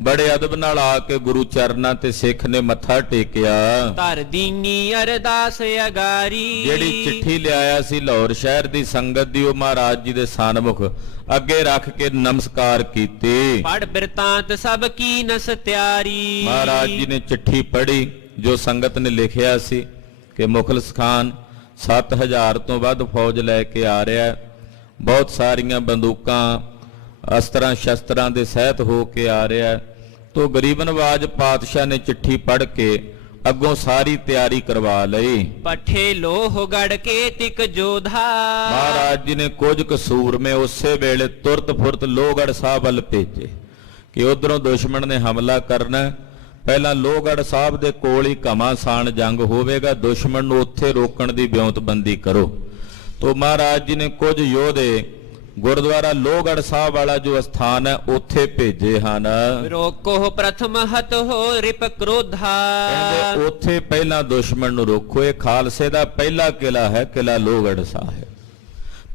ਬੜੇ ਅਦਬ ਨਾਲ ਆ ਕੇ ਗੁਰੂ ਚਰਨਾਂ ਤੇ ਸਿੱਖ ਨੇ ਮੱਥਾ ਟੇਕਿਆ। ਧਰ ਦੀਨੀ ਅਰਦਾਸ ਅਗਾਰੀ। ਜਿਹੜੀ ਚਿੱਠੀ ਲਿਆਇਆ ਸੀ ਲਾਹੌਰ ਸ਼ਹਿਰ ਦੀ ਸੰਗਤ ਦੀ, ਉਹ ਮਹਾਰਾਜ ਜੀ ਦੇ ਸਨਮੁਖ ਅੱਗੇ ਰੱਖ ਕੇ ਨਮਸਕਾਰ ਕੀਤੀ। ਪੜ ਬਿਰਤਾਂਤ ਸਭ ਕੀ ਨਸ ਤਿਆਰੀ। ਮਹਾਰਾਜ ਜੀ ਨੇ ਚਿੱਠੀ ਪੜ੍ਹੀ ਜੋ ਸੰਗਤ ਨੇ ਲਿਖਿਆ ਸੀ ਕਿ ਮੁਖਲਿਸ ਖਾਨ 7000 ਤੋਂ ਵੱਧ ਫੌਜ ਲੈ ਕੇ ਆ ਰਿਹਾ, ਬਹੁਤ ਸਾਰੀਆਂ ਬੰਦੂਕਾਂ ਅਸਤਰਾਂ ਸ਼ਸਤਰਾਂ ਦੇ ਸਹਿਤ ਹੋ ਕੇ ਆ ਰਿਹਾ। ਤੋ ਗਰੀਬ ਨਵਾਜ ਪਾਤਸ਼ਾਹ ਨੇ ਚਿੱਠੀ ਪੜ੍ਹ ਕੇ ਅੱਗੋਂ ਸਾਰੀ ਤਿਆਰੀ ਕਰਵਾ ਲਈ। ਪੱਠੇ ਲੋਹ ਗੜ ਕੇ ਤਿਕ ਜੋਧਾ। ਮਹਾਰਾਜ ਜੀ ਨੇ ਕੁਝ ਕਸੂਰਮੇ ਉਸੇ ਵੇਲੇ ਤੁਰਤ ਫੁਰਤ ਲੋਹਗੜ੍ਹ ਸਾਹਿਬ ਵੱਲ ਭੇਜੇ ਕਿ ਉਧਰੋਂ ਦੁਸ਼ਮਣ ਨੇ ਹਮਲਾ ਕਰਨਾ। ਪਹਿਲਾਂ ਲੋਹਗੜ੍ਹ ਸਾਹਿਬ ਦੇ ਕੋਲ ਹੀ ਘਮਾਸਾਨ ਜੰਗ ਹੋਵੇਗਾ, ਦੁਸ਼ਮਣ ਨੂੰ ਉੱਥੇ ਰੋਕਣ ਦੀ ਵਿਉਂਤਬੰਦੀ ਕਰੋ। ਤੋ ਮਹਾਰਾਜ ਜੀ ਨੇ ਕੁਝ ਯੋਧੇ ਗੁਰਦੁਆਰਾ ਲੋਹਗੜ੍ਹ ਸਾਹਿਬ ਵਾਲਾ ਜੋ ਸਥਾਨ ਹੈ ਉੱਥੇ ਭੇਜੇ ਹਨ। ਰੋਕੋ ਪ੍ਰਥਮ ਹਤ ਹੋ ਰਿਪ ਕ੍ਰੋਧਾ। ਕਹਿੰਦੇ ਉੱਥੇ ਪਹਿਲਾਂ ਦੁਸ਼ਮਣ ਨੂੰ ਰੋਕੋ। ਇਹ ਖਾਲਸੇ ਦਾ ਪਹਿਲਾ ਕਿਲਾ ਹੈ, ਕਿਲਾ ਲੋਹਗੜ੍ਹ ਸਾਹਿਬ।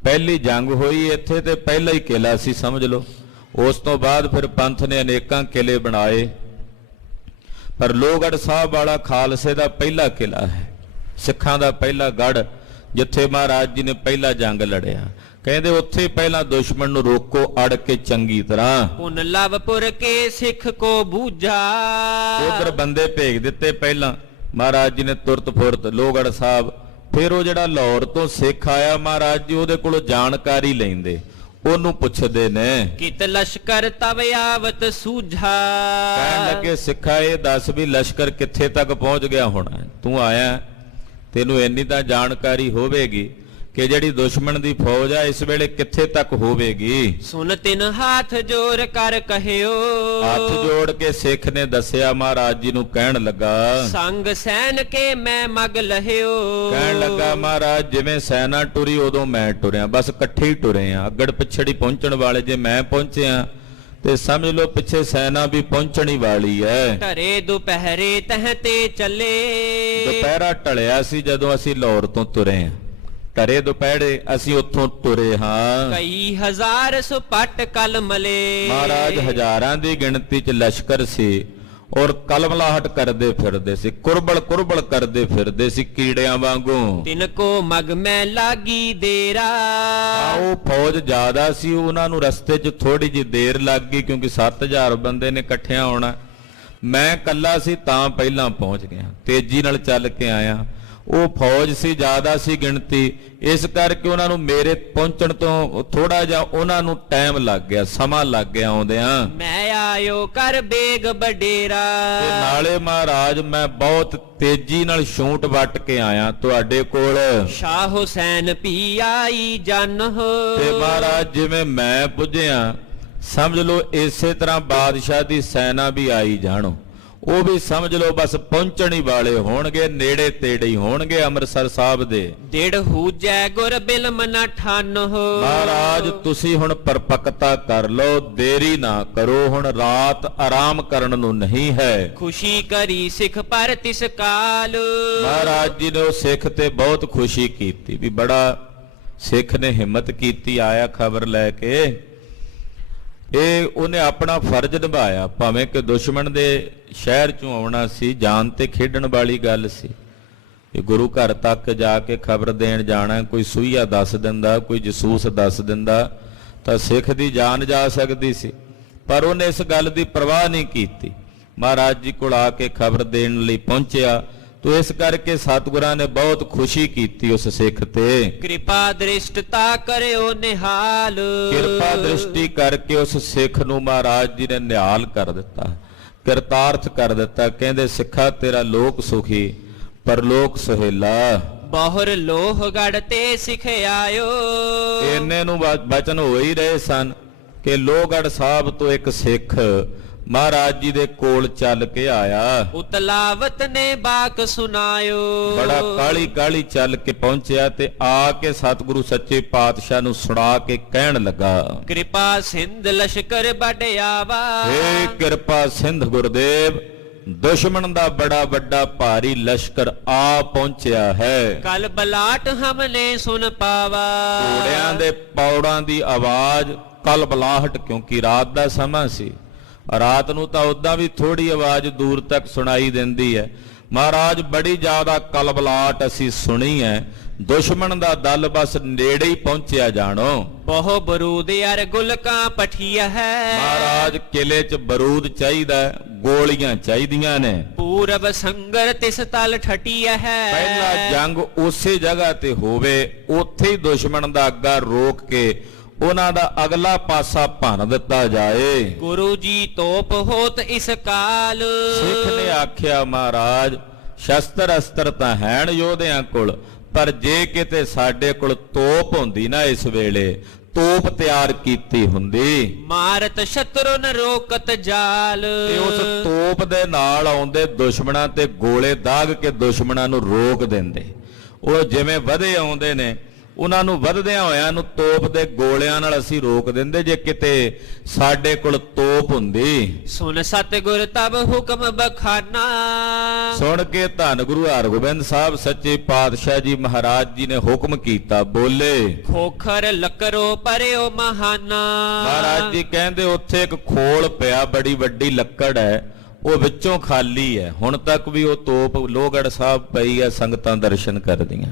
ਪਹਿਲੀ ਜੰਗ ਹੋਈ ਇੱਥੇ ਤੇ ਪਹਿਲਾ ਹੀ ਕਿਲਾ ਸੀ ਸਮਝ ਲਓ। ਉਸ ਤੋਂ ਬਾਅਦ ਫਿਰ ਪੰਥ ਨੇ ਅਨੇਕਾਂ ਕਿਲੇ ਬਣਾਏ, ਪਰ ਲੋਹਗੜ੍ਹ ਸਾਹਿਬ ਵਾਲਾ ਖਾਲਸੇ ਦਾ ਪਹਿਲਾ ਕਿਲਾ ਹੈ, ਸਿੱਖਾਂ ਦਾ ਪਹਿਲਾ ਗੜ੍ਹ ਜਿੱਥੇ ਮਹਾਰਾਜ ਜੀ ਨੇ ਪਹਿਲਾ ਜੰਗ ਲੜਿਆ। ਕਹਿੰਦੇ ਉੱਥੇ ਪਹਿਲਾਂ ਦੁਸ਼ਮਣ ਨੂੰ ਰੋਕੋ ਅੜ ਕੇ ਚੰਗੀ ਤਰ੍ਹਾਂ। ਪੁਨ ਲਵਪੁਰ ਕੇ ਸਿੱਖ ਕੋ ਬੂਝਾ। ਉਧਰ ਬੰਦੇ ਭੇਜ ਦਿੱਤੇ ਪਹਿਲਾਂ ਮਹਾਰਾਜ ਜੀ ਨੇ ਤੁਰਤ ਫੁਰਤ ਲੋਹਗੜ੍ਹ ਸਾਹਿਬ। ਫਿਰ ਉਹ ਜਿਹੜਾ ਲਾਹੌਰ ਤੋਂ ਸਿੱਖ ਆਇਆ ਮਹਾਰਾਜ ਜੀ ਉਹਦੇ ਕੋਲੋਂ ਜਾਣਕਾਰੀ ਲੈਂਦੇ, ਉਹਨੂੰ ਪੁੱਛਦੇ ਨੇ ਕਿਤ ਲਸ਼ਕਰ ਤਵ ਆਵਤ ਸੂਝਾ। ਕਹਿਣ ਲੱਗੇ ਸਿੱਖਾ ਇਹ ਦੱਸ ਵੀ ਲਸ਼ਕਰ ਕਿੱਥੇ ਤੱਕ ਪਹੁੰਚ ਗਿਆ ਹੋਣਾ, ਤੂੰ ਆਇਆ ਤੈਨੂੰ ਇੰਨੀ ਤਾਂ ਜਾਣਕਾਰੀ ਹੋਵੇਗੀ ਕਿ ਜਿਹੜੀ ਦੁਸ਼ਮਣ ਦੀ ਫੌਜ ਆ ਇਸ ਵੇਲੇ ਕਿੱਥੇ ਤੱਕ ਹੋਵੇਗੀ। ਸੁਨ ਤਿਨ ਹੱਥ ਜੋੜ ਕਰ ਕਹਿਓ। ਹੱਥ ਜੋੜ ਕੇ ਸਿੱਖ ਨੇ ਦੱਸਿਆ ਮਹਾਰਾਜ ਜੀ ਨੂੰ, ਕਹਿਣ ਲੱਗਾ ਸੰਗ ਸੈਨ ਕੇ ਮੈਂ ਮਗ ਲਹਿਓ। ਕਹਿਣ ਲੱਗਾ ਮਹਾਰਾਜ ਜਿਵੇਂ ਸੈਨਾ ਟੁਰੀ ਉਦੋਂ ਮੈਂ ਟੁਰਿਆ, ਬਸ ਇਕੱਠੇ ਹੀ ਟੁਰੇ ਆ, ਅੱਗੜ ਪਿਛੜੀ ਪਹੁੰਚਣ ਵਾਲੇ ਜੇ ਮੈਂ ਪਹੁੰਚਿਆ ਤੇ ਸਮਝ ਲਓ ਪਿੱਛੇ ਸੈਨਾ ਵੀ ਪਹੁੰਚਣੀ ਵਾਲੀ ਹੈ। ਧਰੇ ਦੁਪਹਿਰੇ ਤਹ ਤੇ ਚੱਲੇ। ਦੁਪਹਿਰਾ ਢਲਿਆ ਸੀ ਜਦੋਂ ਅਸੀਂ ਲਾਹੌਰ ਤੋਂ ਤੁਰੇ ਆ, ਧਰੇ ਦੁਪਹਿਰੇ ਅਸੀਂ ਉੱਥੋਂ ਤੁਰੇ ਹਾਂ। ਕਈ ਹਜ਼ਾਰ ਸੁਪੱਟ ਕਲ ਮਲੇ। ਮਹਾਰਾਜ ਹਜ਼ਾਰਾਂ ਦੀ ਗਿਣਤੀ ਚ ਲਸ਼ਕਰ ਸੀ ਔਰ ਕਲਮਲਾਹਟ ਕਰਦੇ ਫਿਰਦੇ ਸੀ, ਕੁਰਬਲ ਕੁਰਬਲ ਕਰਦੇ ਫਿਰਦੇ ਸੀ ਕੀੜਿਆਂ ਵਾਂਗੂ। ਤਿਨ ਕੋ ਮਗ ਮੈਂ ਲਾਗੀ ਦੇਰਾ। ਉਹ ਫੌਜ ਜ਼ਿਆਦਾ ਸੀ, ਉਹਨਾਂ ਨੂੰ ਰਸਤੇ 'ਚ ਥੋੜੀ ਜਿਹੀ ਦੇਰ ਲੱਗ ਗਈ ਕਿਉਂਕਿ 7000 ਬੰਦੇ ਨੇ ਇਕੱਠਿਆਂ ਆਉਣਾ। ਮੈਂ ਕੱਲਾ ਸੀ ਤਾਂ ਪਹਿਲਾਂ ਪਹੁੰਚ ਗਿਆ, ਤੇਜ਼ੀ ਨਾਲ ਚੱਲ ਕੇ ਆਇਆ। ਉਹ ਫੌਜ ਸੀ, ਜ਼ਿਆਦਾ ਸੀ ਗਿਣਤੀ, ਇਸ ਕਰਕੇ ਉਹਨਾਂ ਨੂੰ ਮੇਰੇ ਪਹੁੰਚਣ ਤੋਂ ਥੋੜਾ ਜਿਹਾ ਉਹਨਾਂ ਨੂੰ ਟਾਈਮ ਲੱਗ ਗਿਆ, ਸਮਾਂ ਲੱਗ ਗਿਆ ਆਉਂਦਿਆਂ। ਮੈਂ ਆਇਓ ਕਰ ਬੇਗ ਬਡੇਰਾ, ਤੇ ਨਾਲੇ ਮਹਾਰਾਜ ਮੈਂ ਬਹੁਤ ਤੇਜ਼ੀ ਨਾਲ ਛੂਟ ਵੱਟ ਕੇ ਆਇਆ ਤੁਹਾਡੇ ਕੋਲ। ਸ਼ਾਹ ਹੁਸੈਨ ਪੀ ਆਈ ਜਨ ਹੋ, ਤੇ ਮਹਾਰਾਜ ਜਿਵੇਂ ਮੈਂ ਪੁੱਜਿਆ ਸਮਝ ਲਓ ਇਸੇ ਤਰ੍ਹਾਂ ਬਾਦਸ਼ਾਹ ਦੀ ਸੈਨਾ ਵੀ ਆਈ ਜਾਣੋ, ਉਹ ਵੀ ਸਮਝ ਲਓ ਬਸ ਪਹੁੰਚਣ ਹੀ ਵਾਲੇ ਹੋਣਗੇ, ਨੇੜੇ ਤੇੜੇ ਹੀ ਹੋਣਗੇ ਅੰਮ੍ਰਿਤਸਰ ਸਾਹਿਬ ਦੇ। ਡੇਢ ਹੂਜੈ ਗੁਰ ਬਿਲਮ ਨਾ ਠਾਨ ਹੋ, ਮਹਾਰਾਜ ਤੁਸੀਂ ਹੁਣ ਪਰਪੱਕਤਾ ਕਰ ਲਓ, ਦੇਰੀ ਨਾ ਕਰੋ, ਹੁਣ ਰਾਤ ਆਰਾਮ ਕਰਨ ਨੂੰ ਨਹੀਂ ਹੈ। ਖੁਸ਼ੀ ਕਰੀ ਸਿੱਖ ਪਰ ਤਿਸ ਕਾਲ, ਮਹਾਰਾਜ ਜੀ ਨੇ ਉਹ ਸਿੱਖ ਤੇ ਬਹੁਤ ਖੁਸ਼ੀ ਕੀਤੀ ਵੀ ਬੜਾ ਸਿੱਖ ਨੇ ਹਿੰਮਤ ਕੀਤੀ, ਆਇਆ ਖਬਰ ਲੈ ਕੇ। ਇਹ ਉਹਨੇ ਆਪਣਾ ਫਰਜ਼ ਨਿਭਾਇਆ, ਭਾਵੇਂ ਕਿ ਦੁਸ਼ਮਣ ਦੇ ਸ਼ਹਿਰ ਚੋਂ ਆਉਣਾ ਸੀ, ਜਾਨ ਤੇ ਖੇਡਣ ਵਾਲੀ ਗੱਲ ਸੀ। ਇਹ ਗੁਰੂ ਘਰ ਤੱਕ ਜਾ ਕੇ ਖਬਰ ਦੇਣ ਜਾਣਾ, ਕੋਈ ਸੂਈਆ ਦੱਸ ਦਿੰਦਾ, ਕੋਈ ਜਸੂਸ ਦੱਸ ਦਿੰਦਾ ਤਾਂ ਸਿੱਖ ਦੀ ਜਾਨ ਜਾ ਸਕਦੀ ਸੀ, ਪਰ ਉਹਨੇ ਇਸ ਗੱਲ ਦੀ ਪਰਵਾਹ ਨਹੀਂ ਕੀਤੀ। ਮਹਾਰਾਜ ਜੀ ਕੋਲ ਆ ਕੇ ਖਬਰ ਦੇਣ ਲਈ ਪਹੁੰਚਿਆ, ਤੋ ਇਸ ਕਰਕੇ ਸਤਿਗੁਰਾਂ ਨੇ ਬਹੁਤ ਖੁਸ਼ੀ ਕੀਤੀ ਉਸ ਸਿੱਖ ਤੇ। ਕਿਰਪਾ ਦ੍ਰਿਸ਼ਟਤਾ ਕਰਿਓ ਨਿਹਾਲ, ਕਿਰਪਾ ਦ੍ਰਿਸ਼ਟੀ ਕਰਕੇ ਉਸ ਸਿੱਖ ਨੂੰ ਮਹਾਰਾਜ ਜੀ ਨੇ ਨਿਹਾਲ ਕਰ ਦਿੱਤਾ, ਕਿਰਤਾਰਥ ਕਰ ਦਿੱਤਾ। ਕਹਿੰਦੇ ਸਿੱਖਾ ਤੇਰਾ ਲੋਕ ਸੁਖੀ ਪਰਲੋਕ ਸੁਹੇਲਾ, ਬਹੁਰ ਲੋਹ ਗੜ ਤੇ ਸਿੱਖ ਆਇਓ। ਇੰਨੇ ਨੂੰ ਬਚਨ ਹੋ ਹੀ ਰਹੇ ਸਨ ਕਿ ਲੋਹਗੜ੍ਹ ਸਾਹਿਬ ਤੋਂ ਇੱਕ ਸਿੱਖ ਮਹਾਰਾਜ ਜੀ ਦੇ ਕੋਲ ਚੱਲ ਕੇ ਆਇਆ। ਉਤਲਾਵਤ ਨੇ ਬਾਕ ਸੁਨਾਇਓ, ਬੜਾ ਕਾਲੀ ਕਾਲੀ ਚੱਲ ਕੇ ਪਹੁੰਚਿਆ ਤੇ ਆ ਕੇ ਸਤਿਗੁਰੂ ਸੱਚੇ ਪਾਤਸ਼ਾਹ ਨੂੰ ਸੁਣਾ ਕੇ ਕਹਿਣ ਲੱਗਾ, ਕਿਰਪਾ ਸਿੰਧ ਲਸ਼ਕਰ ਬਡਿਆਵਾ। ਹੇ ਕਿਰਪਾ ਸਿੰਧ ਗੁਰਦੇਵ, ਦੁਸ਼ਮਣ ਦਾ ਬੜਾ ਵੱਡਾ ਭਾਰੀ ਲਸ਼ਕਰ ਆ ਪਹੁੰਚਿਆ ਹੈ। ਕਲ ਬਲਾਟ ਹਮਨੇ ਸੁਨ ਪਾਵਾ, ਘੋੜਿਆਂ ਦੇ ਪੌੜਾਂ ਦੀ ਆਵਾਜ਼, ਕਲ ਬਲਾਹਟ, ਕਿਉਂਕਿ ਰਾਤ ਦਾ ਸਮਾਂ ਸੀ, ਰਾਤ ਨੂੰ ਤਾਂ ਉਦਾਂ ਵੀ ਥੋੜੀ ਆਵਾਜ਼ ਦੂਰ ਤੱਕ ਸੁਣਾਈ ਦਿੰਦੀ ਹੈ। ਮਹਾਰਾਜ ਬੜੀ ਜ਼ਿਆਦਾ ਕਲਬਲਾਟ ਅਸੀਂ ਸੁਣੀ ਹੈ, ਦੁਸ਼ਮਣ ਦਾ ਦਲ ਬਸ ਨੇੜੇ ਹੀ ਪਹੁੰਚਿਆ ਜਾਣੋ। ਬਹੁ ਬਰੂਦ ਅਰ ਗੁਲਕਾਂ ਪਠੀਆ ਹੈ, ਮਹਾਰਾਜ ਕਿਲੇ 'ਚ ਬਰੂਦ ਚਾਹੀਦਾ, ਗੋਲੀਆਂ ਚਾਹੀਦੀਆਂ ਨੇ। ਪੂਰਬ ਸੰਗਰ ਤਿਸ ਤਲ ਠਟੀਆ ਹੈ, ਪਹਿਲਾ ਜੰਗ ਉਸੇ ਜਗ੍ਹਾ ਤੇ ਹੋਵੇ, ਉੱਥੇ ਹੀ ਦੁਸ਼ਮਣ ਦਾ ਅੱਗਾ ਰੋਕ ਕੇ ਉਹਨਾਂ ਦਾ ਅਗਲਾ ਪਾਸਾ ਭੰਨ ਦਿੱਤਾ ਜਾਏ। ਗੁਰੂ ਜੀ ਤੋਪ ਹੋਤ ਇਸ ਕਾਲ, ਸਿੱਖ ਨੇ ਆਖਿਆ ਮਹਾਰਾਜ ਸ਼ਸਤਰ ਅਸਤਰ ਤਾਂ ਹੈਣ ਯੋਧਿਆਂ ਕੋਲ, ਪਰ ਜੇ ਕਿਤੇ ਸਾਡੇ ਕੋਲ ਤੋਪ ਹੁੰਦੀ ਨਾ ਇਸ ਵੇਲੇ, ਤੋਪ ਤਿਆਰ ਕੀਤੀ ਹੁੰਦੀ, ਮਾਰਤ ਸ਼ਤਰੂ ਨ ਰੋਕਤ ਜਾਲ। ਤੇ ਉਸ ਤੋਪ ਦੇ ਨਾਲ ਆਉਂਦੇ ਦੁਸ਼ਮਣਾਂ ਤੇ ਗੋਲੇ ਦਾਗ ਕੇ ਦੁਸ਼ਮਣਾਂ ਨੂੰ ਰੋਕ ਦਿੰਦੇ। ਉਹ ਜਿਵੇਂ ਵਧੇ ਆਉਂਦੇ ਨੇ, ਉਹਨਾਂ ਨੂੰ ਵਧਦਿਆਂ ਹੋਇਆਂ ਨੂੰ ਤੋਪ ਦੇ ਗੋਲਿਆਂ ਨਾਲ ਅਸੀਂ ਰੋਕ ਦਿੰਦੇ, ਜੇ ਕਿਤੇ ਸਾਡੇ ਕੋਲ ਤੋਪ ਹੁੰਦੀ। ਸੁਨ ਸਤਿਗੁਰ ਤਬ ਹੁਕਮ ਬਖਾਨਾ, ਸੁਣ ਕੇ ਧੰਨ ਗੁਰੂ ਹਰਗੋਬਿੰਦ ਸਾਹਿਬ ਸੱਚੇ ਪਾਤਸ਼ਾਹ ਜੀ ਮਹਾਰਾਜ ਜੀ ਨੇ ਹੁਕਮ ਕੀਤਾ, ਬੋਲੇ, ਖੋਖਰ ਲੱਕਰੋ ਪਰਿਓ ਮਹਾਨਾ। ਮਹਾਰਾਜ ਜੀ ਕਹਿੰਦੇ ਉੱਥੇ ਇੱਕ ਖੋਲ ਪਿਆ, ਬੜੀ ਵੱਡੀ ਲੱਕੜ ਹੈ, ਉਹ ਵਿੱਚੋਂ ਖਾਲੀ ਹੈ। ਹੁਣ ਤੱਕ ਵੀ ਉਹ ਤੋਪ ਲੋਹਗੜ੍ਹ ਸਾਹਿਬ ਪਈ ਹੈ, ਸੰਗਤਾਂ ਦਰਸ਼ਨ ਕਰਦੀਆਂ।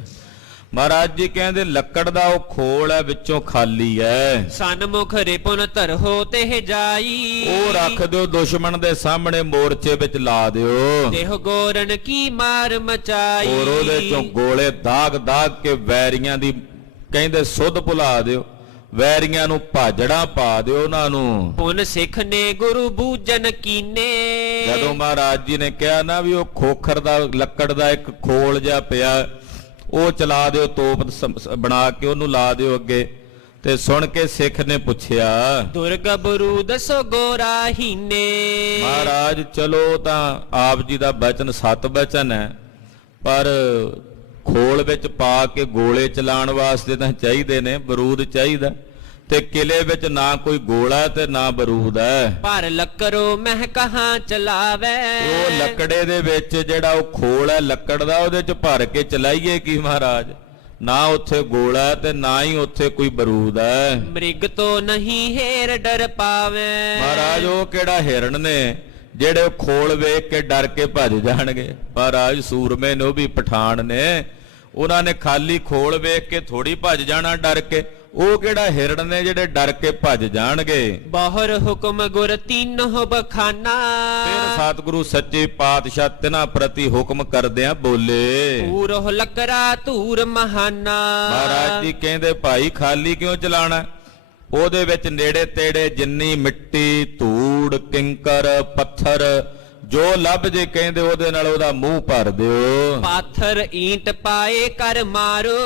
ਮਹਾਰਾਜ ਜੀ ਕਹਿੰਦੇ ਲੱਕੜ ਦਾ ਉਹ ਖੋਲ ਹੈ, ਵਿੱਚੋਂ ਖਾਲੀ ਹੈ। ਸਨਮੁਖ ਰਿਪੁਨ ਧਰੋ ਤੇ ਜਾਈ, ਉਹ ਰੱਖ ਦਿਓ ਦੁਸ਼ਮਣ ਦੇ ਸਾਹਮਣੇ, ਮੋਰਚੇ ਵਿੱਚ ਲਾ ਦਿਓ। ਦੇਹ ਗੋਰਨ ਕੀ ਮਾਰ ਮਚਾਈ, ਔਰ ਉਹਦੇ ਚੋਂ ਗੋਲੇ ਦਾਗ ਦਾਗ ਕੇ ਵੈਰੀਆਂ ਦੀ ਕਹਿੰਦੇ ਸੁੱਧ ਭੁਲਾ ਦਿਓ, ਵੈਰੀਆਂ ਨੂੰ ਭਾਜੜਾਂ ਪਾ ਦਿਓ ਉਹਨਾਂ ਨੂੰ। ਪੁਨ ਸਿੱਖ ਨੇ ਗੁਰੂ ਬੂਜਨ ਕੀਨੇ, ਜਦੋਂ ਮਹਾਰਾਜ ਜੀ ਨੇ ਕਿਹਾ ਨਾ ਵੀ ਉਹ ਖੋਖਰ ਦਾ ਲੱਕੜ ਦਾ ਇੱਕ ਖੋਲ ਜਿਹਾ ਪਿਆ, ਉਹ ਚਲਾ ਦਿਓ, ਤੋਪ ਬਣਾ ਕੇ ਉਹਨੂੰ ਲਾ ਦਿਓ ਅੱਗੇ। ਤੇ ਸੁਣ ਕੇ ਸਿੱਖ ਨੇ ਪੁੱਛਿਆ, ਦੁਰਗ ਬਰੂ ਦਸੋ ਗੋਰਾ ਹੀਨੇ। ਮਹਾਰਾਜ ਚਲੋ ਤਾਂ ਆਪ ਜੀ ਦਾ ਬਚਨ ਸਤ ਬਚਨ ਹੈ, ਪਰ ਖੋਲ ਵਿੱਚ ਪਾ ਕੇ ਗੋਲੇ ਚਲਾਉਣ ਵਾਸਤੇ ਤਾਂ ਚਾਹੀਦੇ ਨੇ, ਬਰੂਦ ਚਾਹੀਦਾ, ਤੇ ਕਿਲੇ ਵਿੱਚ ਨਾ ਕੋਈ ਗੋਲਾ ਤੇ ਨਾ ਬਰੂਦ ਹੈ। ਪਰ ਲੱਕਰੋ ਮਹਿ ਕਹਾਂ ਚਲਾਵੇ, ਉਹ ਲੱਕੜੇ ਦੇ ਵਿੱਚ ਜਿਹੜਾ ਉਹ ਖੋਲ ਹੈ ਲੱਕੜ ਦਾ, ਉਹਦੇ ਚ ਭਰ ਕੇ ਚਲਾਈਏ ਕੀ ਮਹਾਰਾਜ? ਨਾ ਉੱਥੇ ਗੋਲਾ ਤੇ ਨਾ ਹੀ ਉੱਥੇ ਕੋਈ ਬਰੂਦ ਹੈ। ਮ੍ਰਿਗ ਤੋਂ ਨਹੀਂ ਹੇਰ ਡਰ ਪਾਵੇ, ਮਹਾਰਾਜ ਉਹ ਕਿਹੜਾ ਹਿਰਨ ਨੇ ਜਿਹੜੇ ਖੋਲ ਵੇਖ ਕੇ ਡਰ ਕੇ ਭੱਜ ਜਾਣਗੇ? ਮਹਾਰਾਜ ਸੂਰਮੇ ਨੇ, ਉਹ ਵੀ ਪਠਾਨ ਨੇ, ਉਹਨਾਂ ਨੇ ਖਾਲੀ ਖੋਲ ਵੇਖ ਕੇ ਥੋੜੀ ਭੱਜ ਜਾਣਾ ਡਰ ਕੇ, ਉਹ ਕਿਹੜਾ ਹਿਰਣ ਨੇ ਜਿਹੜੇ ਡਰ ਕੇ ਭੱਜ ਜਾਣਗੇ। ਬਹੁਰ ਹੁਕਮ ਗੁਰ ਤੀਨੋ ਬਖਾਨਾ, ਫਿਰ ਸਤਿਗੁਰੂ ਸੱਚੇ ਪਾਤਸ਼ਾਹ ਤਿਨਾਂ ਪ੍ਰਤੀ ਹੁਕਮ ਕਰਦਿਆਂ ਬੋਲੇ, ਪੂਰੋ ਲੱਕਰਾ ਧੂਰ ਮਹਾਨਾ। ਮਹਾਰਾਜ ਜੀ ਕਹਿੰਦੇ ਭਾਈ ਖਾਲੀ ਕਿਉਂ ਚਲਾਣਾ, ਉਹਦੇ ਵਿੱਚ ਨੇੜੇ ਤੇੜੇ ਜਿੰਨੀ ਮਿੱਟੀ ਧੂੜ ਕਿੰਕਰ ਪੱਥਰ ਜੋ ਲੱਭ ਜੇ ਕਹਿੰਦੇ ਉਹਦੇ ਨਾਲ ਉਹਦਾ ਮੂੰਹ ਭਰ ਦਿਓ। ਪਾਥਰ ਈਂਟ ਪਾਏ ਕਰ ਮਾਰੋ,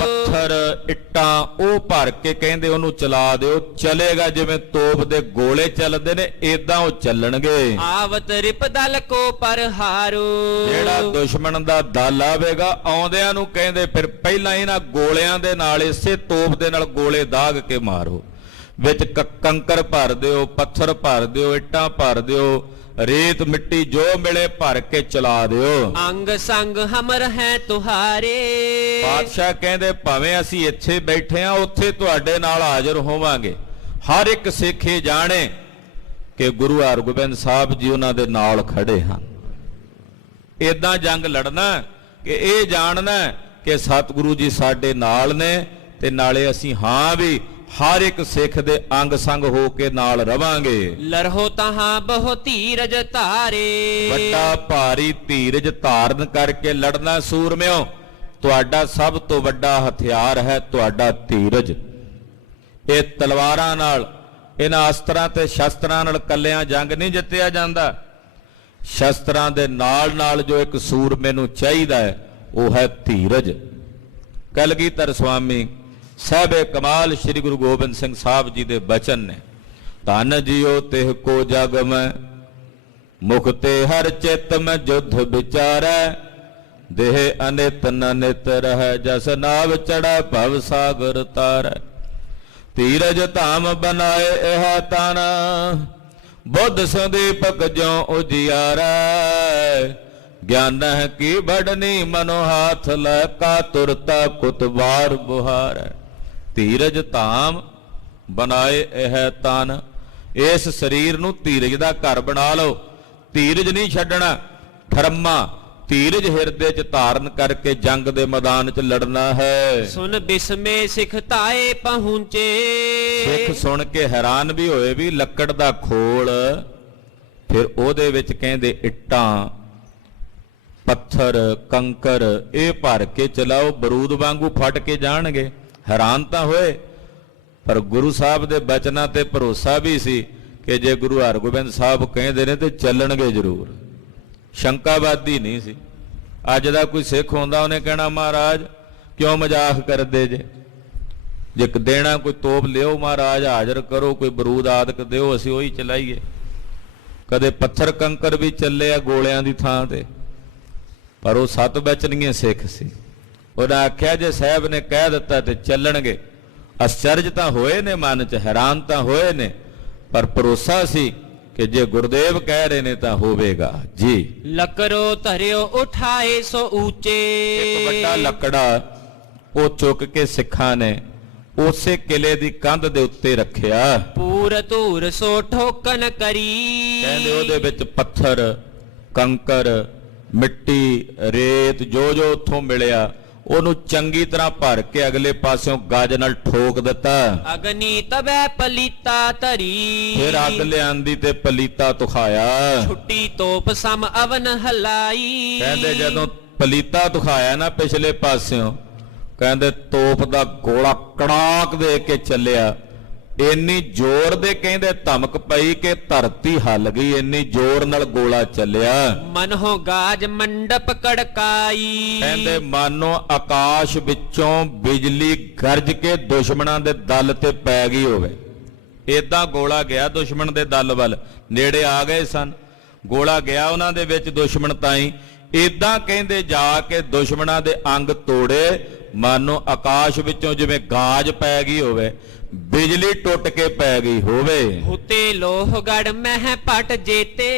ਪੱਥਰ ਇੱਟਾਂ ਉਹ ਭਰ ਕੇ ਕਹਿੰਦੇ ਉਹਨੂੰ ਚਲਾ ਦਿਓ। ਚਲੇਗਾ ਜਿਵੇਂ ਤੋਪ ਦੇ ਗੋਲੇ ਚੱਲਦੇ ਨੇ ਏਦਾਂ ਉਹ ਚੱਲਣਗੇ। ਆਵਤ ਰਿਪ ਦਲ ਕੋ ਪਰਹਾਰੋ, ਜਿਹੜਾ ਦੁਸ਼ਮਣ ਦਾ ਦਲ ਆਵੇਗਾ ਆਉਂਦਿਆਂ ਨੂੰ ਕਹਿੰਦੇ ਫਿਰ ਪਹਿਲਾਂ ਇਹਨਾਂ ਗੋਲਿਆਂ ਦੇ ਨਾਲ ਇਸੇ ਤੋਪ ਦੇ ਨਾਲ ਗੋਲੇ ਦਾਗ ਕੇ ਮਾਰੋ। ਵਿੱਚ ਕੰਕਰ ਭਰ ਦਿਓ, ਪੱਥਰ ਭਰ ਦਿਓ, ਇੱਟਾਂ ਭਰ ਦਿਓ, ਰੇਤ ਮਿੱਟੀ ਜੋ ਮਿਲੇ ਭਰ ਕੇ ਚਲਾ ਦਿਓ। ਅੰਗ ਸੰਗ ਹਮਰ ਹੈ ਤੁਹਾਰੇ, ਬਾਦਸ਼ਾਹ ਕਹਿੰਦੇ ਭਾਵੇਂ ਅਸੀਂ ਇੱਥੇ ਬੈਠੇ ਆ ਉੱਥੇ ਤੁਹਾਡੇ ਨਾਲ ਹਾਜ਼ਰ ਹੋਵਾਂਗੇ। ਹਰ ਇੱਕ ਸਿੱਖ ਇਹ ਜਾਣੇ ਕਿ ਗੁਰੂ ਹਰਗੋਬਿੰਦ ਸਾਹਿਬ ਜੀ ਉਹਨਾਂ ਦੇ ਨਾਲ ਖੜੇ ਹਨ। ਏਦਾਂ ਜੰਗ ਲੜਨਾ ਕਿ ਇਹ ਜਾਣਨਾ ਕਿ ਸਤਿਗੁਰੂ ਜੀ ਸਾਡੇ ਨਾਲ ਨੇ ਤੇ ਨਾਲੇ ਅਸੀਂ ਹਾਂ ਵੀ ਹਰ ਇੱਕ ਸਿੱਖ ਦੇ ਅੰਗ ਸੰਗ ਹੋ ਕੇ ਨਾਲ ਰਵਾਂਗੇ। ਲਰਹੋ ਤਹਾਂ ਬਹੁ ਧੀਰਜ ਧਾਰੇ, ਵੱਡਾ ਭਾਰੀ ਧੀਰਜ ਧਾਰਨ ਕਰਕੇ ਲੜਨਾ ਸੂਰਮਿਓ। ਤੁਹਾਡਾ ਸਭ ਤੋਂ ਵੱਡਾ ਹਥਿਆਰ ਹੈ ਤੁਹਾਡਾ ਧੀਰਜ। ਇਹ ਤਲਵਾਰਾਂ ਨਾਲ ਇਹਨਾਂ ਅਸਤਰਾਂ ਤੇ ਸ਼ਸਤਰਾਂ ਨਾਲ ਕੱਲਿਆਂ ਜੰਗ ਨਹੀਂ ਜਿੱਤਿਆ ਜਾਂਦਾ। ਸ਼ਸਤਰਾਂ ਦੇ ਨਾਲ ਨਾਲ ਜੋ ਇੱਕ ਸੂਰਮੇ ਨੂੰ ਚਾਹੀਦਾ ਹੈ ਉਹ ਹੈ ਧੀਰਜ। ਕਲਗੀਧਰ ਸਵਾਮੀ ਸਾਹਿਬੇ ਕਮਾਲ ਸ੍ਰੀ ਗੁਰੂ ਗੋਬਿੰਦ ਸਿੰਘ ਸਾਹਿਬ ਜੀ ਦੇ ਬਚਨ ਨੇ, ਧਨ ਜਿਉ ਤਿਹ ਕੋ ਜਗ ਮੈਂ ਮੁਖ ਤੇ ਹਰ ਚਿਤ ਮੈਂ ਜੁਧ ਵਿਚਾਰੈ, ਦੇਹ ਅਨਿਤ ਨ ਨਿਤ ਰਹਿ ਜਸ ਨਾਵ ਚੜਾ ਭਵ ਸਾਗਰ ਤਾਰੈ। ਧੀਰਜ ਧਾਮ ਬਨਾਏ ਇਹ ਤਨ ਬੁੱਧ ਸੰਦੀਪਕ ਜਿਉ ਉਜਿਆਰੈ, ਗਿਆਨਹਿ ਕੀ ਬੜਨੀ ਮਨੋ ਹਾਥ ਲੈ ਕਾ ਤੁਰਤਾ ਕੁਤਵਾਰ ਬੁਹਾਰੈ। ਧੀਰਜ ਧਾਮ ਬਣਾਏ ਇਹ ਤਨ, ਇਸ ਸਰੀਰ ਨੂੰ ਧੀਰਜ ਦਾ ਘਰ ਬਣਾ ਲਓ। ਧੀਰਜ ਨਹੀਂ ਛੱਡਣਾ, ਠਰਮਾ ਧੀਰਜ ਹਿਰਦੇ 'ਚ ਧਾਰਨ ਕਰਕੇ ਜੰਗ ਦੇ ਮੈਦਾਨ 'ਚ ਲੜਨਾ ਹੈ। ਸੁਨ ਬਿਸਮੇ ਸਿਖ ਤਾਏ ਪਹੁੰਚੇ, ਸਿੱਖ ਸੁਣ ਕੇ ਹੈਰਾਨ ਵੀ ਹੋਏ ਵੀ ਲੱਕੜ ਦਾ ਖੋਲ, ਫਿਰ ਉਹਦੇ ਵਿੱਚ ਕਹਿੰਦੇ ਇੱਟਾਂ ਪੱਥਰ ਕੰਕਰ ਇਹ ਭਰ ਕੇ ਚਲਾਓ, ਬਰੂਦ ਵਾਂਗੂ ਫਟ ਕੇ ਜਾਣਗੇ। ਹੈਰਾਨ ਤਾਂ ਹੋਏ, ਪਰ ਗੁਰੂ ਸਾਹਿਬ ਦੇ ਬਚਨਾਂ ਤੇ ਭਰੋਸਾ ਵੀ ਸੀ ਕਿ ਜੇ ਗੁਰੂ ਹਰਗੋਬਿੰਦ ਸਾਹਿਬ ਕਹਿੰਦੇ ਨੇ ਤੇ ਚੱਲਣਗੇ ਜ਼ਰੂਰ। ਸ਼ੰਕਾਵਾਦੀ ਨਹੀਂ ਸੀ। ਅੱਜ ਦਾ ਕੋਈ ਸਿੱਖ ਹੁੰਦਾ ਉਹਨੇ ਕਹਿਣਾ ਮਹਾਰਾਜ ਕਿਉਂ ਮਜ਼ਾਕ ਕਰਦੇ ਜੇ ਦੇਣਾ ਕੋਈ ਤੋਪ ਲਿਓ ਮਹਾਰਾਜ ਹਾਜ਼ਰ ਕਰੋ, ਕੋਈ ਬਰੂਦ ਆਦਿਕ ਦਿਓ ਅਸੀਂ ਉਹੀ ਚਲਾਈਏ। ਕਦੇ ਪੱਥਰ ਕੰਕਰ ਵੀ ਚੱਲੇ ਆ ਗੋਲਿਆਂ ਦੀ ਥਾਂ ਤੇ, ਪਰ ਉਹ ਸਤ ਬਚਨੀਏ ਸਿੱਖ ਸੀ। ਉਹਦਾ ਆਖਿਆ ਜੇ ਸਾਹਿਬ ਨੇ ਕਹਿ ਦਿੱਤਾ ਤੇ ਚੱਲਣਗੇ। ਅਸਚਰਜ ਤਾਂ ਹੋਏ ਨੇ ਮਨ 'ਚ, ਹੈਰਾਨ ਤਾਂ ਹੋਏ ਨੇ, ਪਰ ਭਰੋਸਾ ਸੀ ਕਿ ਜੇ ਗੁਰਦੇਵ ਕਹਿ ਰਹੇ ਨੇ ਤਾਂ ਹੋਵੇਗਾ ਜੀ। ਲੱਕਰੋ ਧਰਿਓ ਉਠਾਏ ਸੋ ਉੱਚੇ, ਇੱਕ ਵੱਡਾ ਲੱਕੜਾ ਉਹ ਚੁੱਕ ਕੇ ਸਿੱਖਾਂ ਨੇ ਉਸੇ ਕਿਲੇ ਦੀ ਕੰਧ ਦੇ ਉੱਤੇ ਰੱਖਿਆ। ਪੂਰ ਧੂਰ ਸੋ ਠੋਕਨ ਕਰੀ, ਕਹਿੰਦੇ ਉਹਦੇ ਵਿੱਚ ਪੱਥਰ ਕੰਕਰ ਮਿੱਟੀ ਰੇਤ ਜੋ ਜੋ ਉੱਥੋਂ ਮਿਲਿਆ ਉਹਨੂੰ ਚੰਗੀ ਤਰ੍ਹਾਂ ਭਰ ਕੇ ਅਗਲੇ ਪਾਸਿਓਂ ਗੱਜ ਨਾਲ ਠੋਕ ਦਿੱਤਾ। ਅਗਨੀ ਤਬੈ ਪਲੀਤਾ ਧਰੀ, ਫਿਰ ਅੱਗ ਲਿਆਂਦੀ ਤੇ ਪਲੀਤਾ ਤੁਖਾਇਆ। ਛੁੱਟੀ ਤੋਪ ਸਮ ਅਵਨ ਹਲਾਈ, ਕਹਿੰਦੇ ਜਦੋਂ ਪਲੀਤਾ ਤੁਖਾਇਆ ਨਾ ਪਿਛਲੇ ਪਾਸਿਓਂ, ਕਹਿੰਦੇ ਤੋਪ ਦਾ ਗੋਲਾ ਕੜਾਕ ਦੇ ਕੇ ਚੱਲਿਆ। ਇੰਨੀ ਜ਼ੋਰ ਦੇ ਕਹਿੰਦੇ ਧਮਕ ਪਈ ਕਿ ਧਰਤੀ ਹਿੱਲ ਗਈ, ਇੰਨੀ ਜ਼ੋਰ ਨਾਲ ਗੋਲਾ ਚੱਲਿਆ। ਮਨੋ ਗਾਜ ਮੰਡਪ ਕੜਕਾਈ, ਕਹਿੰਦੇ ਮਾਨੋ ਆਕਾਸ਼ ਵਿੱਚੋਂ ਬਿਜਲੀ ਗਰਜ ਕੇ ਦੁਸ਼ਮਣਾਂ ਦੇ ਦਲ ਤੇ ਪੈ ਗਈ ਹੋਵੇ। ਏਦਾਂ ਗੋਲਾ ਗਿਆ ਦੁਸ਼ਮਣ ਦੇ ਦਲ ਵੱਲ, ਨੇੜੇ ਆ ਗਏ ਸਨ, ਗੋਲਾ ਗਿਆ ਉਹਨਾਂ ਦੇ ਵਿੱਚ ਦੁਸ਼ਮਣ ਤਾਈਂ। ਏਦਾਂ ਕਹਿੰਦੇ ਜਾ ਕੇ ਦੁਸ਼ਮਣਾਂ ਦੇ ਅੰਗ ਤੋੜੇ, ਮਾਨੋ ਆਕਾਸ਼ ਵਿੱਚੋਂ ਜਿਵੇਂ ਗਾਜ ਪੈ ਗਈ ਹੋਵੇ, ਬਿਜਲੀ ਟੁੱਟ ਕੇ ਪੈ ਗਈ ਹੋਵੇ। ਹੁਤੇ ਲੋਹਗੜ ਮਹਿ ਪਟ ਜੇਤੇ,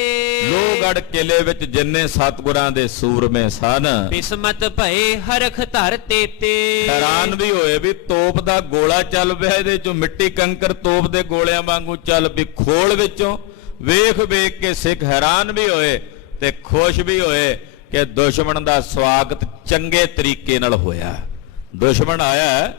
ਲੋਹਗੜ ਕਿਲੇ ਵਿੱਚ ਜਿੰਨੇ ਸਤਿਗੁਰਾਂ ਦੇ ਸੂਰਮੇ ਸਨ ਬਿਸਮਤ ਭਏ ਹਰਖ ਧਰ ਤੇਤੇ। ਹੈਰਾਨ ਵੀ ਹੋਏ ਵੀ ਤੋਪ ਦਾ ਗੋਲਾ ਚੱਲ ਪਿਆ, ਇਹਦੇ ਚੋਂ ਮਿੱਟੀ ਕੰਕਰ ਤੋਪ ਦੇ ਗੋਲਿਆਂ ਵਾਂਗੂ ਚੱਲ ਪਈ ਖੋਲ ਵਿੱਚੋਂ। ਵੇਖ ਵੇਖ ਕੇ ਸਿੱਖ ਹੈਰਾਨ ਵੀ ਹੋਏ ਤੇ ਖੁਸ਼ ਵੀ ਹੋਏ ਕਿ ਦੁਸ਼ਮਣ ਦਾ ਸਵਾਗਤ ਚੰਗੇ ਤਰੀਕੇ ਨਾਲ ਹੋਇਆ। ਦੁਸ਼ਮਣ ਆਇਆ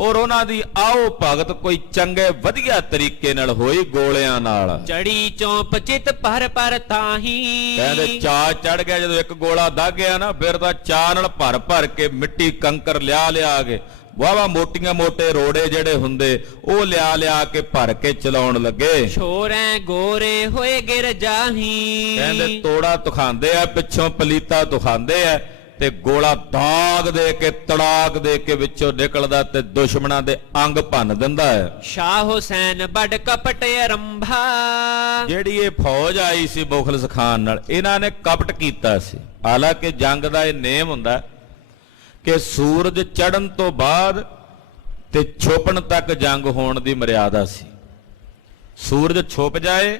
ਔਰ ਉਹਨਾਂ ਦੀ ਆਓ ਭਗਤ ਕੋਈ ਚੰਗੇ ਵਧੀਆ ਤਰੀਕੇ ਨਾਲ ਹੋਈ ਗੋਲਿਆਂ ਨਾਲ। ਚੜੀ ਚੌਂਪ ਚਿਤ ਪਰ ਪਰ ਤਾਹੀ, ਕਹਿੰਦੇ ਚਾਅ ਚੜ ਗਿਆ ਜਦੋਂ ਇੱਕ ਗੋਲਾ ਦਗ ਗਿਆ ਨਾ, ਫਿਰ ਤਾਂ ਚਾਅ ਨਾਲ ਭਰ ਭਰ ਕੇ ਮਿੱਟੀ ਕੰਕਰ ਲਿਆ ਕੇ ਵਾਵਾ ਮੋਟੀਆਂ ਮੋਟੇ ਰੋੜੇ ਜਿਹੜੇ ਹੁੰਦੇ ਉਹ ਲਿਆ ਕੇ ਭਰ ਕੇ ਚਲਾਉਣ ਲੱਗੇ। ਛੋਰੇ ਗੋਰੇ ਹੋਏ ਗਿਰ ਜਾਹੀ, ਕਹਿੰਦੇ ਤੋੜਾ ਤੁਖਾਂਦੇ ਆ, ਪਿੱਛੋਂ ਪਲੀਤਾ ਤੁਖਾਂਦੇ ਆ, ਤੇ ਗੋਲਾ ਦਾਗ ਦੇ ਕੇ ਤੜਾਕ ਦੇ ਕੇ ਵਿੱਚੋਂ ਨਿਕਲਦਾ ਤੇ ਦੁਸ਼ਮਣਾਂ ਦੇ ਅੰਗ ਭੰਨ ਦਿੰਦਾ ਹੈ। ਸ਼ਾਹ ਹੁਸੈਨ ਬੜ ਕਪਟ ਅਰੰਭਾ, ਜਿਹੜੀ ਇਹ ਫੌਜ ਆਈ ਸੀ ਮੁਖਲਿਸ ਖਾਨ ਨਾਲ, ਇਹਨਾਂ ਨੇ ਕਪਟ ਕੀਤਾ ਸੀ। ਹਾਲਾਂਕਿ ਜੰਗ ਦਾ ਇਹ ਨੇਮ ਹੁੰਦਾ ਕਿ ਸੂਰਜ ਚੜ੍ਹਨ ਤੋਂ ਬਾਅਦ ਤੇ ਛੁਪਣ ਤੱਕ ਜੰਗ ਹੋਣ ਦੀ ਮਰਿਆਦਾ ਸੀ। ਸੂਰਜ ਛੁਪ ਜਾਏ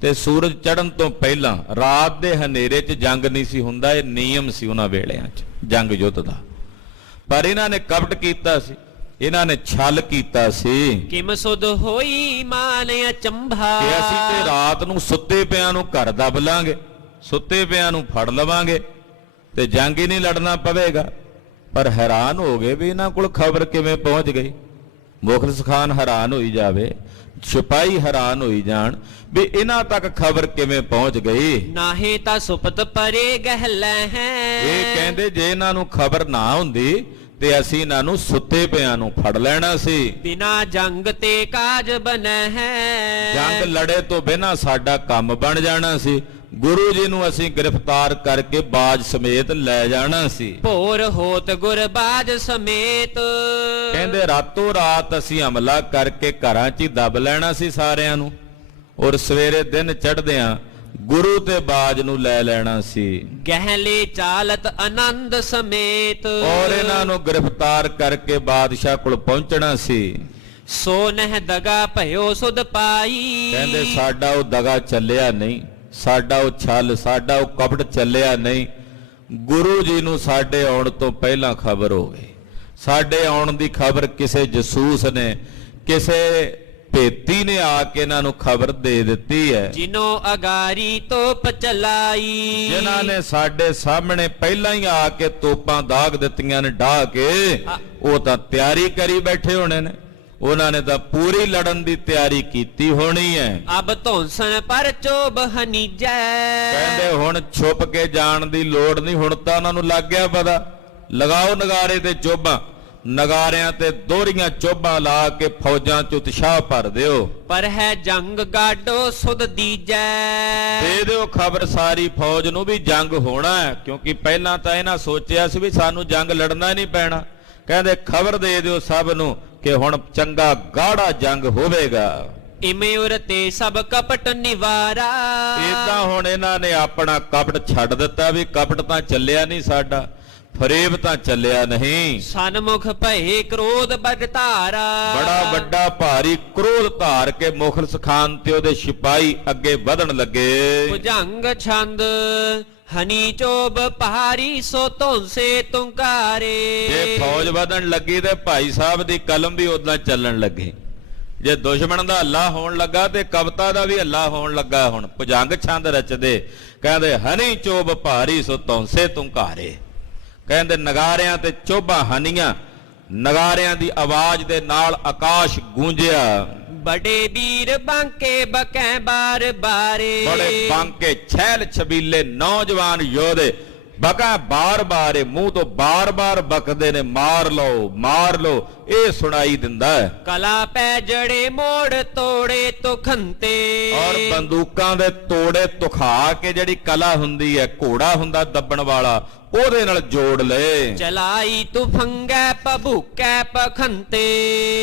ਤੇ ਸੂਰਜ ਚੜ੍ਹਨ ਤੋਂ ਪਹਿਲਾਂ ਰਾਤ ਦੇ ਹਨੇਰੇ 'ਚ ਜੰਗ ਨਹੀਂ ਸੀ ਹੁੰਦਾ। ਇਹ ਨਿਯਮ ਸੀ ਉਹਨਾਂ ਵੇਲਿਆਂ 'ਚ ਜੰਗ ਯੁੱਧ ਦਾ। ਪਰ ਇਹਨਾਂ ਨੇ ਕਪਟ ਕੀਤਾ ਸੀ, ਇਹਨਾਂ ਨੇ ਛਲ ਕੀਤਾ ਸੀ ਕਿਮ ਸੁਧ ਹੋਈ ਮਾਨ ਅਚੰਭਾ, ਕਿ ਅਸੀਂ ਤੇ ਰਾਤ ਨੂੰ ਸੁੱਤੇ ਪਿਆਂ ਨੂੰ ਘਰ ਦੱਬ ਲਾਂਗੇ, ਸੁੱਤੇ ਪਿਆਂ ਨੂੰ ਫੜ ਲਵਾਂਗੇ ਤੇ ਜੰਗ ਹੀ ਨਹੀਂ ਲੜਨਾ ਪਵੇਗਾ। ਪਰ ਹੈਰਾਨ ਹੋ ਗਏ ਵੀ ਇਹਨਾਂ ਕੋਲ ਖਬਰ ਕਿਵੇਂ ਪਹੁੰਚ ਗਈ। ਮੁਖਲਿਸ ਖਾਨ ਹੈਰਾਨ ਹੋਈ ਜਾਵੇ, ਸਿਪਾਹੀ ਹੈਰਾਨ ਹੋਈ ਜਾਣ ਵੀ ਇਹਨਾਂ ਤੱਕ ਖਬਰ ਕਿਵੇਂ ਪਹੁੰਚ ਗਈ। ਨਾਹੇ ਤਾਂ ਸੁਪਤ ਪਰੇ ਗਹਿਲੇ ਹੈ, ਇਹ ਕਹਿੰਦੇ ਜੇ ਇਹਨਾਂ ਨੂੰ ਖਬਰ ਨਾ ਹੁੰਦੀ ਤੇ ਅਸੀਂ ਇਹਨਾਂ ਨੂੰ ਸੁੱਤੇ ਪਿਆਂ ਨੂੰ ਫੜ ਲੈਣਾ ਸੀ। ਬਿਨਾ ਜੰਗ ਤੇ ਕਾਜ ਬਨੈ ਹੈ, ਜੰਗ ਲੜੇ ਤੋਂ ਬਿਨਾਂ ਸਾਡਾ ਕੰਮ ਬਣ ਜਾਣਾ ਸੀ। ਗੁਰੂ ਜੀ ਨੂੰ ਅਸੀਂ ਗ੍ਰਿਫਤਾਰ ਕਰਕੇ ਬਾਜ ਸਮੇਤ ਲੈ ਜਾਣਾ ਸੀ। ਭੋਰ ਹੋਤ ਗੁਰਬਾਜ ਸਮੇਤ, ਕਹਿੰਦੇ ਰਾਤੋਂ ਰਾਤ ਅਸੀਂ ਹਮਲਾ ਕਰਕੇ ਘਰਾਂ 'ਚ ਹੀ ਦੱਬ ਲੈਣਾ ਸੀ ਸਾਰਿਆਂ ਨੂੰ, ਔਰ ਸਵੇਰੇ ਦਿਨ ਚੜ੍ਹਦਿਆਂ ਗੁਰੂ ਤੇ ਬਾਜ ਨੂੰ ਲੈ ਲੈਣਾ ਸੀ। ਗਹਿਲੇ ਚਾਲਤ ਆਨੰਦ ਸਮੇਤ, ਔਰ ਇਹਨਾਂ ਨੂੰ ਗ੍ਰਿਫਤਾਰ ਕਰਕੇ ਬਾਦਸ਼ਾਹ ਕੋਲ ਪਹੁੰਚਣਾ ਸੀ। ਸੋ ਨਹਿ ਦਗਾ ਭਇਓ ਸੁਧ ਪਾਈ, ਕਹਿੰਦੇ ਸਾਡਾ ਉਹ ਦਗਾ ਚੱਲਿਆ ਨਹੀਂ, ਸਾਡਾ ਉਹ ਛਲ, ਸਾਡਾ ਉਹ ਕਪਟ ਚੱਲਿਆ ਨਹੀਂ। ਗੁਰੂ ਜੀ ਨੂੰ ਸਾਡੇ ਆਉਣ ਤੋਂ ਪਹਿਲਾਂ ਖਬਰ ਹੋ ਗਈ। ਸਾਡੇ ਆਉਣ ਦੀ ਖਬਰ ਕਿਸੇ ਜਸੂਸ ਨੇ, ਕਿਸੇ ਭੇਤੀ ਨੇ ਆ ਕੇ ਇਹਨਾਂ ਨੂੰ ਖਬਰ ਦੇ ਦਿੱਤੀ ਹੈ। ਜਿਨੋ ਅਗਾਰੀ ਤੋਪ ਚਲਾਈ, ਜਿਨ੍ਹਾਂ ਨੇ ਸਾਡੇ ਸਾਹਮਣੇ ਪਹਿਲਾਂ ਹੀ ਆ ਕੇ ਤੋਪਾਂ ਦਾਗ ਦਿੱਤੀਆਂ ਨੇ ਢਾਹ ਕੇ, ਉਹ ਤਾਂ ਤਿਆਰੀ ਕਰੀ ਬੈਠੇ ਹੋਣੇ ਨੇ। ਉਹਨਾਂ ਨੇ ਤਾਂ ਪੂਰੀ ਲੜਨ ਦੀ ਤਿਆਰੀ ਕੀਤੀ ਹੋਣੀ ਹੈ। ਅਬ ਧੌਂਸਨ ਪਰ ਚੋਬ ਹਨੀਜੈ, ਕਹਿੰਦੇ ਹੁਣ ਛੁਪ ਕੇ ਜਾਣ ਦੀ ਲੋੜ ਨਹੀਂ, ਹੁਣ ਤਾਂ ਉਹਨਾਂ ਨੂੰ ਲੱਗ ਗਿਆ ਪਤਾ। ਲਗਾਓ ਨਗਾਰੇ ਤੇ ਚੋਬਾਂ, ਨਗਾਰਿਆਂ ਤੇ ਦੋਹਰੀਆਂ ਚੋਬਾਂ ਲਾ ਕੇ ਫੌਜਾਂ 'ਚ ਉਤਸ਼ਾਹ ਭਰ ਦਿਓ। ਪਰ ਹੈ ਜੰਗ ਗਾਡੋ ਸੁਧ ਦੀਜੈ, ਦੇ ਦਿਓ ਖਬਰ ਸਾਰੀ ਫੌਜ ਨੂੰ ਵੀ ਜੰਗ ਹੋਣਾ ਹੈ, ਕਿਉਂਕਿ ਪਹਿਲਾਂ ਤਾਂ ਇਹਨਾਂ ਸੋਚਿਆ ਸੀ ਵੀ ਸਾਨੂੰ ਜੰਗ ਲੜਨਾ ਨਹੀਂ ਪੈਣਾ। ਕਹਿੰਦੇ ਖਬਰ ਦੇ ਦਿਓ ਸਭ ਨੂੰ ਕਿ ਹੁਣ ਚੰਗਾ ਗਾੜਾ ਜੰਗ ਹੋਵੇਗਾ। ਇਵੇਂ ਉਰ ਤੇ ਸਭ ਕਪਟ ਨਿਵਾਰਾ, ਇਦਾਂ ਹੁਣ ਇਹਨਾਂ ਨੇ ਆਪਣਾ ਕਪਟ ਛੱਡ ਦਿੱਤਾ ਵੀ ਕਪਟ ਤਾਂ ਚੱਲਿਆ ਨਹੀਂ ਸਾਡਾ, ਫਰੇਬ ਤਾਂ ਚੱਲਿਆ ਨਹੀਂ। ਸਨਮੁਖ ਭਏ ਕ੍ਰੋਧ ਬੜ ਧਾਰਾ, ਬੜਾ ਵੱਡਾ ਭਾਰੀ ਕ੍ਰੋਧ ਧਾਰ ਕੇ ਮੁਖਲਿਸ ਖਾਨ ਤੇ ਉਹਦੇ ਸਿਪਾਹੀ ਅੱਗੇ ਵਧਣ ਲੱਗੇ। ਭੁਜੰਗ ਛੰਦ ਹਨੀ ਚੋਬ ਪਹਾਰੀ ਸੋ ਧੌਂਸੇ ਤੁੰਕਾਰੇ, ਜੇ ਫੌਜ ਵਧਣ ਲੱਗੀ ਤੇ ਭਾਈ ਸਾਹਿਬ ਦੀ ਕਲਮ ਵੀ ਉਦਾਂ ਚੱਲਣ ਲੱਗੀ। ਜੇ ਦੁਸ਼ਮਣ ਦਾ ਹੱਲਾ ਹੋਣ ਲੱਗਾ ਤੇ ਕਵਿਤਾ ਦਾ ਵੀ ਹੱਲਾ ਹੋਣ ਲੱਗਾ। ਹੁਣ ਭੁਜੰਗ ਛੰਦ ਰਚਦੇ, ਕਹਿੰਦੇ ਹਨੀ ਚੋਬ ਭਾਰੀ ਸੋ ਧੌਂਸੇ ਤੁੰਕਾਰੇ। ਕਹਿੰਦੇ ਨਗਾਰਿਆਂ ਤੇ ਚੋਬਾਂ ਹਨੀਆਂ, ਨਗਾਰਿਆਂ ਦੀ ਆਵਾਜ਼ ਦੇ ਨਾਲ ਆਕਾਸ਼ ਗੂੰਜਿਆ। ਬੜੇ ਵੀਰ ਬਾਂਕੇ ਬਕੈ ਬਾਰ ਬਾਰੇ, ਬੜੇ ਬਾਂਕੇ ਛੈਲ ਛਬੀਲੇ ਨੌਜਵਾਨ ਯੋਧੇ ਬਕਾ ਬਾਰ-ਬਾਰ ਮੂੰਹ ਤੋਂ ਬਾਰ-ਬਾਰ ਬਕਦੇ ਨੇ, ਮਾਰ ਲਓ ਮਾਰ ਲਓ, ਇਹ ਸੁਣਾਈ ਦਿੰਦਾ ਹੈ। ਕਲਾ ਪੈ ਜੜੇ ਮੋੜ ਤੋੜੇ ਤੁਖੰਤੇ, ਔਰ ਬੰਦੂਕਾਂ ਦੇ ਤੋੜੇ ਤੁਖਾ ਕੇ ਜਿਹੜੀ ਕਲਾ ਹੁੰਦੀ ਹੈ, ਘੋੜਾ ਹੁੰਦਾ ਦੱਬਣ ਵਾਲਾ, ਉਹਦੇ ਨਾਲ ਜੋੜ ਲਏ। ਚਲਾਈ ਤੁਫੰਗੈ ਪਭੂਕੈ ਪਖੰਤੇ,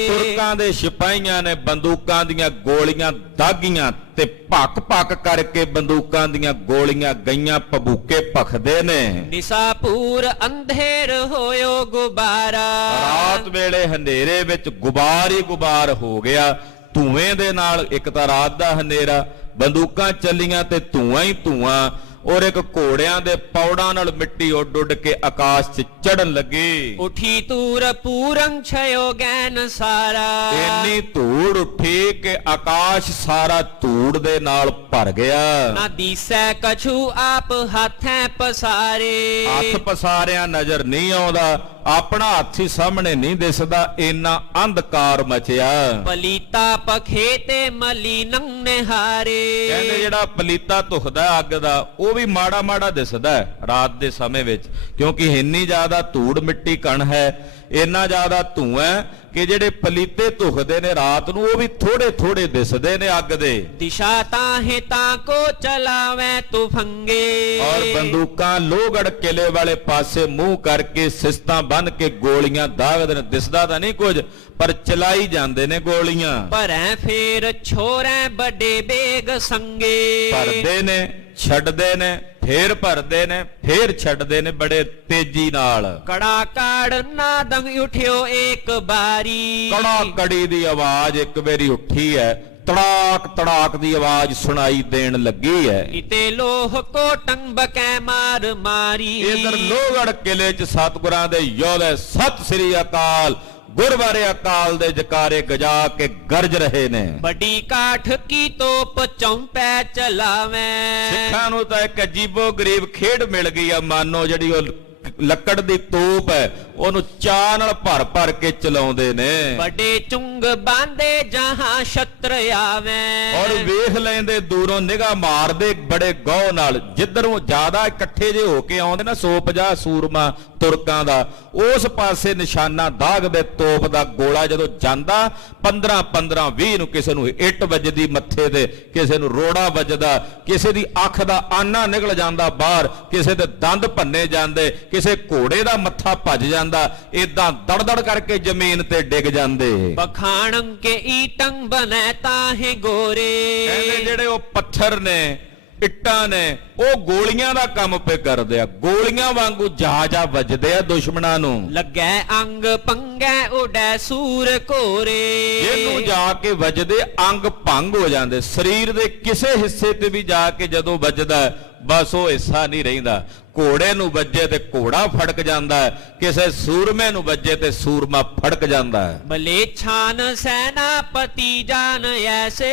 ਤੁਰਕਾਂ ਦੇ ਸਿਪਾਹੀਆਂ ਨੇ ਬੰਦੂਕਾਂ ਦੀਆਂ ਗੋਲੀਆਂ ਦਾਗੀਆਂ ਤੇ ਭੱਕ ਭੱਕ ਕਰਕੇ ਬੰਦੂਕਾਂ ਦੀਆਂ ਗੋਲੀਆਂ ਗਈਆਂ, ਭਬੂਕੇ ਭਖਦੇ ਨੇ। ਨਿਸਾਪੂਰ ਅੰਧੇਰ ਹੋਇਓ ਗੁਬਾਰਾ, ਰਾਤ ਵੇਲੇ ਹਨੇਰੇ ਵਿੱਚ ਗੁਬਾਰ ਹੀ ਗੁਬਾਰ ਹੋ ਗਿਆ, ਧੂਏ ਦੇ ਨਾਲ। ਇੱਕ ਤਾਂ ਰਾਤ ਦਾ ਹਨੇਰਾ, ਬੰਦੂਕਾਂ ਚੱਲੀਆਂ ਤੇ ਧੂਆਂ ਹੀ ਧੂਆਂ, ਔਰ ਇੱਕ ਘੋੜਿਆਂ ਦੇ ਪੌੜਾਂ ਨਾਲ ਮਿੱਟੀ ਉੱਡ ਉੱਡ ਕੇ ਆਕਾਸ਼ 'ਚ ਚੜਨ ਲੱਗੀ। ਉਠੀ ਤੂਰ ਪੂਰੰ ਛਯੋ ਗੈਨ ਸਾਰਾ, ਇੰਨੀ ਧੂੜ ਉੱਠੀ ਕਿ ਆਕਾਸ਼ ਸਾਰਾ ਧੂੜ ਦੇ ਨਾਲ ਭਰ ਗਿਆ। ਨਾ ਦੀਸੈ ਕਛੂ ਆਪ ਹੱਥੈਂ ਪਸਾਰੇ, ਹੱਥ ਪਸਾਰਿਆਂ ਨਜ਼ਰ ਨਹੀਂ ਆਉਂਦਾ, ਆਪਣਾ ਹੱਥ ਹੀ ਸਾਹਮਣੇ ਨਹੀਂ ਦਿਸਦਾ, ਇੰਨਾ ਅੰਧਕਾਰ ਮਚਿਆ। ਪਲੀਤਾ ਪਖੇ ਤੇ ਮਲੀਨੰ ਨਿਹਾਰੇ। ਕਹਿੰਦੇ ਜਿਹੜਾ ਪਲੀਤਾ ਧੁਖਦਾ ਅੱਗ ਦਾ ਉਹ ਵੀ ਮਾੜਾ ਮਾੜਾ ਦਿਸਦਾ ਰਾਤ ਦੇ ਸਮੇਂ ਵਿੱਚ, ਕਿਉਂਕਿ ਇੰਨੀ ਜ਼ਿਆਦਾ ਧੂੜ ਮਿੱਟੀ ਕਣ ਹੈ, ਇੰਨਾ ਜ਼ਿਆਦਾ ਧੂਆਂ ਕਿ ਜਿਹੜੇ ਪਲੀਤੇ ਧੁਖਦੇ ਨੇ ਰਾਤ ਨੂੰ ਉਹ ਵੀ ਥੋੜੇ ਥੋੜੇ ਦਿਸਦੇ ਨੇ ਅੱਗ ਦੇ। ਦਿਸ਼ਾ ਤਾਹੇ ਤਾਂ ਕੋ ਚਲਾਵੇ ਤੁਫੰਗੇ। ਔਰ ਬੰਦੂਕਾਂ ਲੋਹਗੜ ਕਿਲੇ ਵਾਲੇ ਪਾਸੇ ਮੂੰਹ ਕਰਕੇ ਸਿਸਤਾਂ ਬੰਨ ਕੇ ਗੋਲੀਆਂ ਦਾਗਦੇ ਨੇ, ਦਿਸਦਾ ਤਾਂ ਨਹੀਂ ਕੁਝ ਪਰ ਚਲਾਈ ਜਾਂਦੇ ਨੇ ਗੋਲੀਆਂ। ਭਰੈ ਫੇਰ ਛੋਰੈ ਵੱਡੇ ਬੇਗ ਸੰਗੇ। ਭਰਦੇ ਨੇ ਛੱਡਦੇ ਨੇ, ਫੇਰ ਭਰਦੇ ਨੇ ਫੇਰ ਛੱਡਦੇ ਨੇ ਬੜੇ ਤੇਜ਼ੀ ਨਾਲ। ਕੜਾ ਕਾੜ ਨਾਦੰ ਉਠਿਓ ਏਕ ਬਾਰੀ। ਕੜਾ ਕੜੀ ਦੀ ਆਵਾਜ਼ ਇੱਕ ਵਾਰੀ ਉੱਠੀ ਹੈ, ਤੜਾਕ ਤੜਾਕ ਦੀ ਆਵਾਜ਼ ਸੁਣਾਈ ਦੇਣ ਲੱਗੀ ਹੈ। ਇਤੇ ਲੋਹ ਕੋਟੰ ਬਕੈ ਮਾਰ ਮਾਰੀ। ਇਧਰ ਲੋਹਗੜ ਕਿਲੇ 'ਚ ਸਤਿਗੁਰਾਂ ਦੇ ਯੋਧੇ ਸਤਿ ਸ੍ਰੀ ਅਕਾਲ ਗੁਰਬਾਰੇ ਅਕਾਲ ਦੇ ਜਕਾਰੇ ਗਜਾ ਕੇ ਗਰਜ ਰਹੇ ਨੇ। ਵੱਡੀ ਕਾਠ ਕੀ ਤੋਪ ਚੌਂਪੈ ਚਲਾਵੇ। ਸਿੱਖਾਂ ਨੂੰ ਤਾਂ ਇੱਕ ਅਜੀਬੋ ਗਰੀਬ ਖੇਡ ਮਿਲ ਗਈ ਆ, ਮਾਨੋ ਜਿਹੜੀ ਉਹ ਲੱਕੜ ਦੀ ਤੋਪ ਹੈ ਉਹਨੂੰ ਚਾਹ ਨਾਲ ਭਰ ਭਰ ਕੇ ਚਲਾਉਂਦੇ ਨੇ। ਵੱਡੇ ਚੁੰਗ ਬਾਂਦੇ ਜਹਾਂ ਛਤਰ ਆਵੇ। ਔਰ ਵੇਖ ਲੈਂਦੇ ਦੂਰੋਂ ਨਿਗਾਹ ਮਾਰਦੇ ਬੜੇ ਗੌਹ ਨਾਲ, ਜਿੱਧਰੋਂ ਜ਼ਿਆਦਾ ਇਕੱਠੇ ਜੇ ਹੋ ਕੇ ਆਉਂਦੇ ਨਾ 150 ਸੂਰਮਾ ਤੁਰਕਾਂ ਦਾ, ਉਸ ਪਾਸੇ ਨਿਸ਼ਾਨਾ ਦਾਗਦੇ ਤੋਪ ਦਾ ਗੋਲਾ ਜਦੋਂ ਜਾਂਦਾ 15-15 20 ਨੂੰ ਕਿਸੇ ਨੂੰ ਇੱਟ ਵੱਜਦੀ ਮੱਥੇ ਤੇ, ਕਿਸੇ ਨੂੰ ਰੋੜਾ ਵੱਜਦਾ, ਕਿਸੇ ਦੀ ਅੱਖ ਦਾ ਆਨਾ ਨਿਕਲ ਜਾਂਦਾ ਬਾਹਰ, ਕਿਸੇ ਦੇ ਦੰਦ ਭੰਨੇ ਜਾਂਦੇ, ਕਿਸੇ ਘੋੜੇ ਦਾ ਮੱਥਾ ਭੱਜ ਜਾਂਦਾ, ਇਦਾਂ ਦੜ-ਦੜ ਕਰਕੇ ਜ਼ਮੀਨ ਤੇ ਡਿੱਗ ਜਾਂਦੇ। ਬਖਾਣੰ ਕੇ ਈਟੰ ਬਨੈ ਤਾਹੇ ਗੋਰੇ। ਕਹਿੰਦੇ ਜਿਹੜੇ ਉਹ ਪੱਥਰ ਨੇ ਇੱਟਾਂ ਨੇ ਉਹ ਗੋਲੀਆਂ ਦਾ ਕੰਮ ਪੇ ਕਰਦੇ ਆ, ਗੋਲੀਆਂ ਵਾਂਗੂ ਜਾ ਵੱਜਦੇ ਆ ਦੁਸ਼ਮਣਾਂ ਨੂੰ। ਲੱਗੈ ਅੰਗ ਪੰਗੈ ਉਡੈ ਸੂਰ ਘੋਰੇ। ਇਹਨੂੰ ਜਾ ਕੇ ਵੱਜਦੇ ਅੰਗ ਭੰਗ ਹੋ ਜਾਂਦੇ, ਸਰੀਰ ਦੇ ਕਿਸੇ ਹਿੱਸੇ ਤੇ ਵੀ ਜਾ ਕੇ ਜਦੋਂ ਵੱਜਦਾ ਬਸ ਉਹ ਹਿੱਸਾ ਨਹੀਂ ਰਹਿੰਦਾ। ਘੋੜੇ ਨੂੰ ਵੱਜੇ ਤੇ ਘੋੜਾ ਫੜਕ ਜਾਂਦਾ ਹੈ, ਕਿਸੇ ਸੂਰਮੇ ਨੂੰ ਵੱਜੇ ਤੇ ਸੂਰਮਾ ਫੜਕ ਜਾਂਦਾ ਹੈ। ਮਲੇਛਾਨ ਸੈਨਾਪਤੀ ਜਾਨ ਐਸੇ।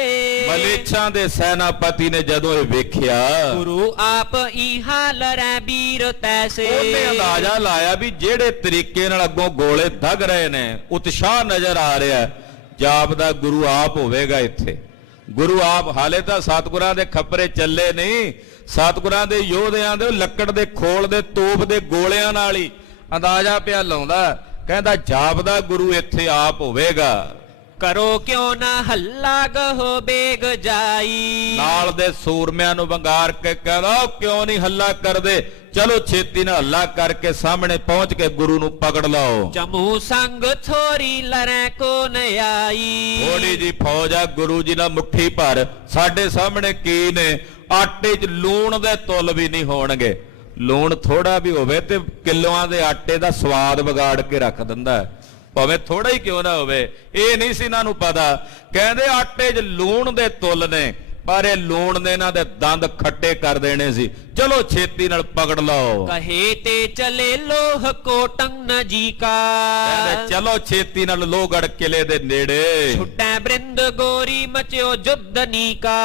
ਮਲੇਛਾਂ ਦੇ ਸੈਨਾਪਤੀ ਨੇ ਜਦੋਂ ਇਹ ਵੇਖਿਆ, ਗੁਰੂ ਆਪ ਇਹਾ ਲਰੈ ਵੀਰ ਤੈਸੇ। ਉਹਨੇ ਅੰਦਾਜ਼ਾ ਲਾਇਆ ਵੀ ਜਿਹੜੇ ਤਰੀਕੇ ਨਾਲ ਅੱਗੋਂ ਗੋਲੇ ਦਗ ਰਹੇ ਨੇ, ਉਤਸ਼ਾਹ ਨਜ਼ਰ ਆ ਰਿਹਾ, ਜਾਪਦਾ ਗੁਰੂ ਆਪ ਹੋਵੇਗਾ ਇੱਥੇ। ਗੁਰੂ ਆਪ ਹਾਲੇ ਤਾਂ ਸਤਿਗੁਰਾਂ ਦੇ ਖੱਪਰੇ ਚੱਲੇ ਨਹੀਂ, ਸਤਿਗੁਰਾਂ ਦੇ ਯੋਧਿਆਂ ਦੇ ਲੱਕੜ ਦੇ ਖੋਲ ਦੇ ਤੋਪ ਦੇ ਗੋਲਿਆਂ ਨਾਲ ਹੀ ਅੰਦਾਜ਼ਾ ਪਿਆ ਲਾਉਂਦਾ, ਕਹਿੰਦਾ ਜਾਪਦਾ ਗੁਰੂ ਇੱਥੇ ਆਪ ਹੋਵੇਗਾ। ਕਰੋ ਕਿਉਂ ਨਾ ਹੱਲਾ ਗਹੋ ਬੇਗ ਜਾਈ। ਨਾਲ ਦੇ ਸੂਰਮਿਆਂ ਨੂੰ ਵੰਗਾਰ ਕੇ ਕਹਿੰਦਾ ਕਿਉਂ ਨਹੀਂ ਹੱਲਾ ਕਰਦੇ, ਚਲੋ ਛੇਤੀ ਨਾਲ ਹੱਲਾ ਕਰਕੇ ਸਾਹਮਣੇ ਪਹੁੰਚ ਕੇ ਗੁਰੂ ਨੂੰ ਪਕੜ ਲਓ। ਜਮੂ ਸੰਗ ਥੋਰੀ ਲਰੈ ਕੋ ਨ ਆਈ। ਥੋੜੀ ਜੀ ਫੌਜ ਆ, ਗੁਰੂ ਜੀ ਨਾਲ ਮੁੱਠੀ ਭਰ, ਸਾਡੇ ਸਾਹਮਣੇ ਕੀ ਨੇ, ਆਟੇ 'ਚ ਲੂਣ ਦੇ ਤੁੱਲ ਵੀ ਨਹੀਂ ਹੋਣਗੇ। ਲੂਣ ਥੋੜਾ ਵੀ ਹੋਵੇ ਤੇ ਕਿਲੋਆਂ ਦੇ ਆਟੇ ਦਾ ਸਵਾਦ ਵਿਗਾੜ ਕੇ ਰੱਖ ਦਿੰਦਾ, ਭਾਵੇਂ ਥੋੜਾ ਹੀ ਕਿਉਂ ਨਾ ਹੋਵੇ। ਇਹ ਨਹੀਂ ਸੀ ਇਹਨਾਂ ਨੂੰ ਪਤਾ, ਕਹਿੰਦੇ ਆਟੇ 'ਚ ਲੂਣ ਦੇ ਤੁੱਲ ਨੇ, ਪਰ ਇਹ ਲੂਣ ਨੇ ਇਹਨਾਂ ਦੇ ਦੰਦ ਖੱਟੇ ਕਰ ਦੇਣੇ ਸੀ। ਚਲੋ ਛੇਤੀ ਨਾਲ ਪਕੜ ਲਓ। ਕਹੇ ਤੇ ਚਲੇ ਲੋਹ ਕੋਟੰ ਨਜੀਕਾ। ਕਹਿੰਦੇ ਚਲੋ ਛੇਤੀ ਨਾਲ ਲੋਹਗੜ ਕਿਲੇ ਦੇ ਨੇੜੇ। ਛੁੱਟੈ ਬ੍ਰਿੰਦ ਗੋਰੀ ਮਚਿਓ ਜੁੱਧ ਨੀਕਾ।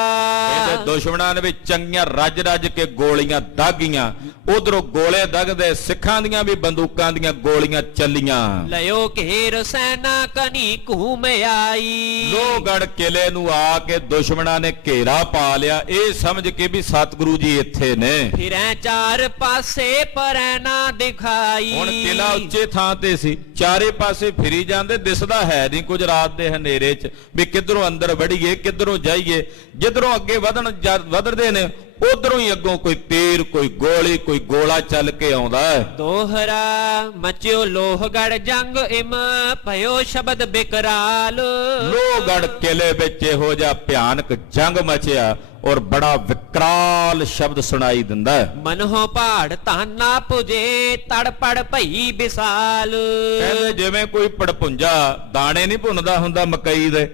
ਇਹਦੇ ਦੁਸ਼ਮਣਾਂ ਨੇ ਵੀ ਚੰਗੀਆਂ ਰੱਜ ਕੇ ਗੋਲੀਆਂ ਦਾਗੀਆਂ, ਉਧਰੋਂ ਗੋਲੇ ਦਗਦੇ, ਸਿੱਖਾਂ ਦੀਆਂ ਵੀ ਬੰਦੂਕਾਂ ਦੀਆਂ ਗੋਲੀਆਂ ਚੱਲੀਆਂ। ਲਿਓ ਘੇਰ ਸੈਨਾ ਕਨੀ ਘੂਮ ਆਈ। ਲੋਹਗੜ ਕਿਲੇ ਨੂੰ ਆ ਕੇ ਦੁਸ਼ਮਣਾਂ ਨੇ ਘੇਰਾ ਪਾ ਲਿਆ, ਇਹ ਸਮਝ ਕੇ ਵੀ ਸਤਿਗੁਰੂ ਜੀ ਇੱਥੇ ਨੇ। ਫਿਰੈ ਚਾਰ ਪਾਸੇ ਪਰੈ ਨਾ ਦਿਖਾਈ। ਹੁਣ ਕਿਲਾ ਉੱਚੇ ਥਾਂ ਤੇ ਸੀ, ਚਾਰੇ ਪਾਸੇ ਫਿਰੀ ਜਾਂਦੇ, ਦਿਸਦਾ ਹੈ ਨਹੀਂ ਕੁਝ ਰਾਤ ਦੇ ਹਨੇਰੇ 'ਚ ਵੀ ਕਿੱਧਰੋਂ ਅੰਦਰ ਵੜੀਏ ਕਿੱਧਰੋਂ ਜਾਈਏ। ਜਿੱਧਰੋਂ ਅੱਗੇ ਵਧਦੇ ਨੇ ਉਧਰੋਂ ਹੀ ਅੱਗੋਂ ਕੋਈ ਤੀਰ, ਕੋਈ ਗੋਲੀ, ਕੋਈ ਗੋਲਾ ਚੱਲ ਕੇ ਆਉਂਦਾ ਹੈ। ਦੋਹਰਾ ਮਚਿਓ ਲੋਹਗੜ ਜੰਗ ਇਮ ਭਇਓ ਸ਼ਬਦ ਬਿਕਰਾਲ। ਲੋਹਗੜ ਕਿਲੇ ਵਿੱਚ ਇਹੋ ਜਿਹਾ ਭਿਆਨਕ ਜੰਗ ਮਚਿਆ ਔਰ ਬੜਾ ਵਿਕਰਾਲ ਸ਼ਬਦ ਸੁਣਾਈ ਦਿੰਦਾ ਹੈ। ਮਨਹੁ ਪਹਾੜ ਤਾਨਾ ਪੁਜੇ ਤੜਪੜ ਭਈ ਵਿਸਾਲ। ਕਹਿੰਦੇ ਜਿਵੇਂ ਕੋਈ ਪੜਪੁੰਜਾ ਦਾਣੇ ਨਹੀਂ ਭੁੰਨਦਾ ਹੁੰਦਾ ਮਕਈ ਦੇ,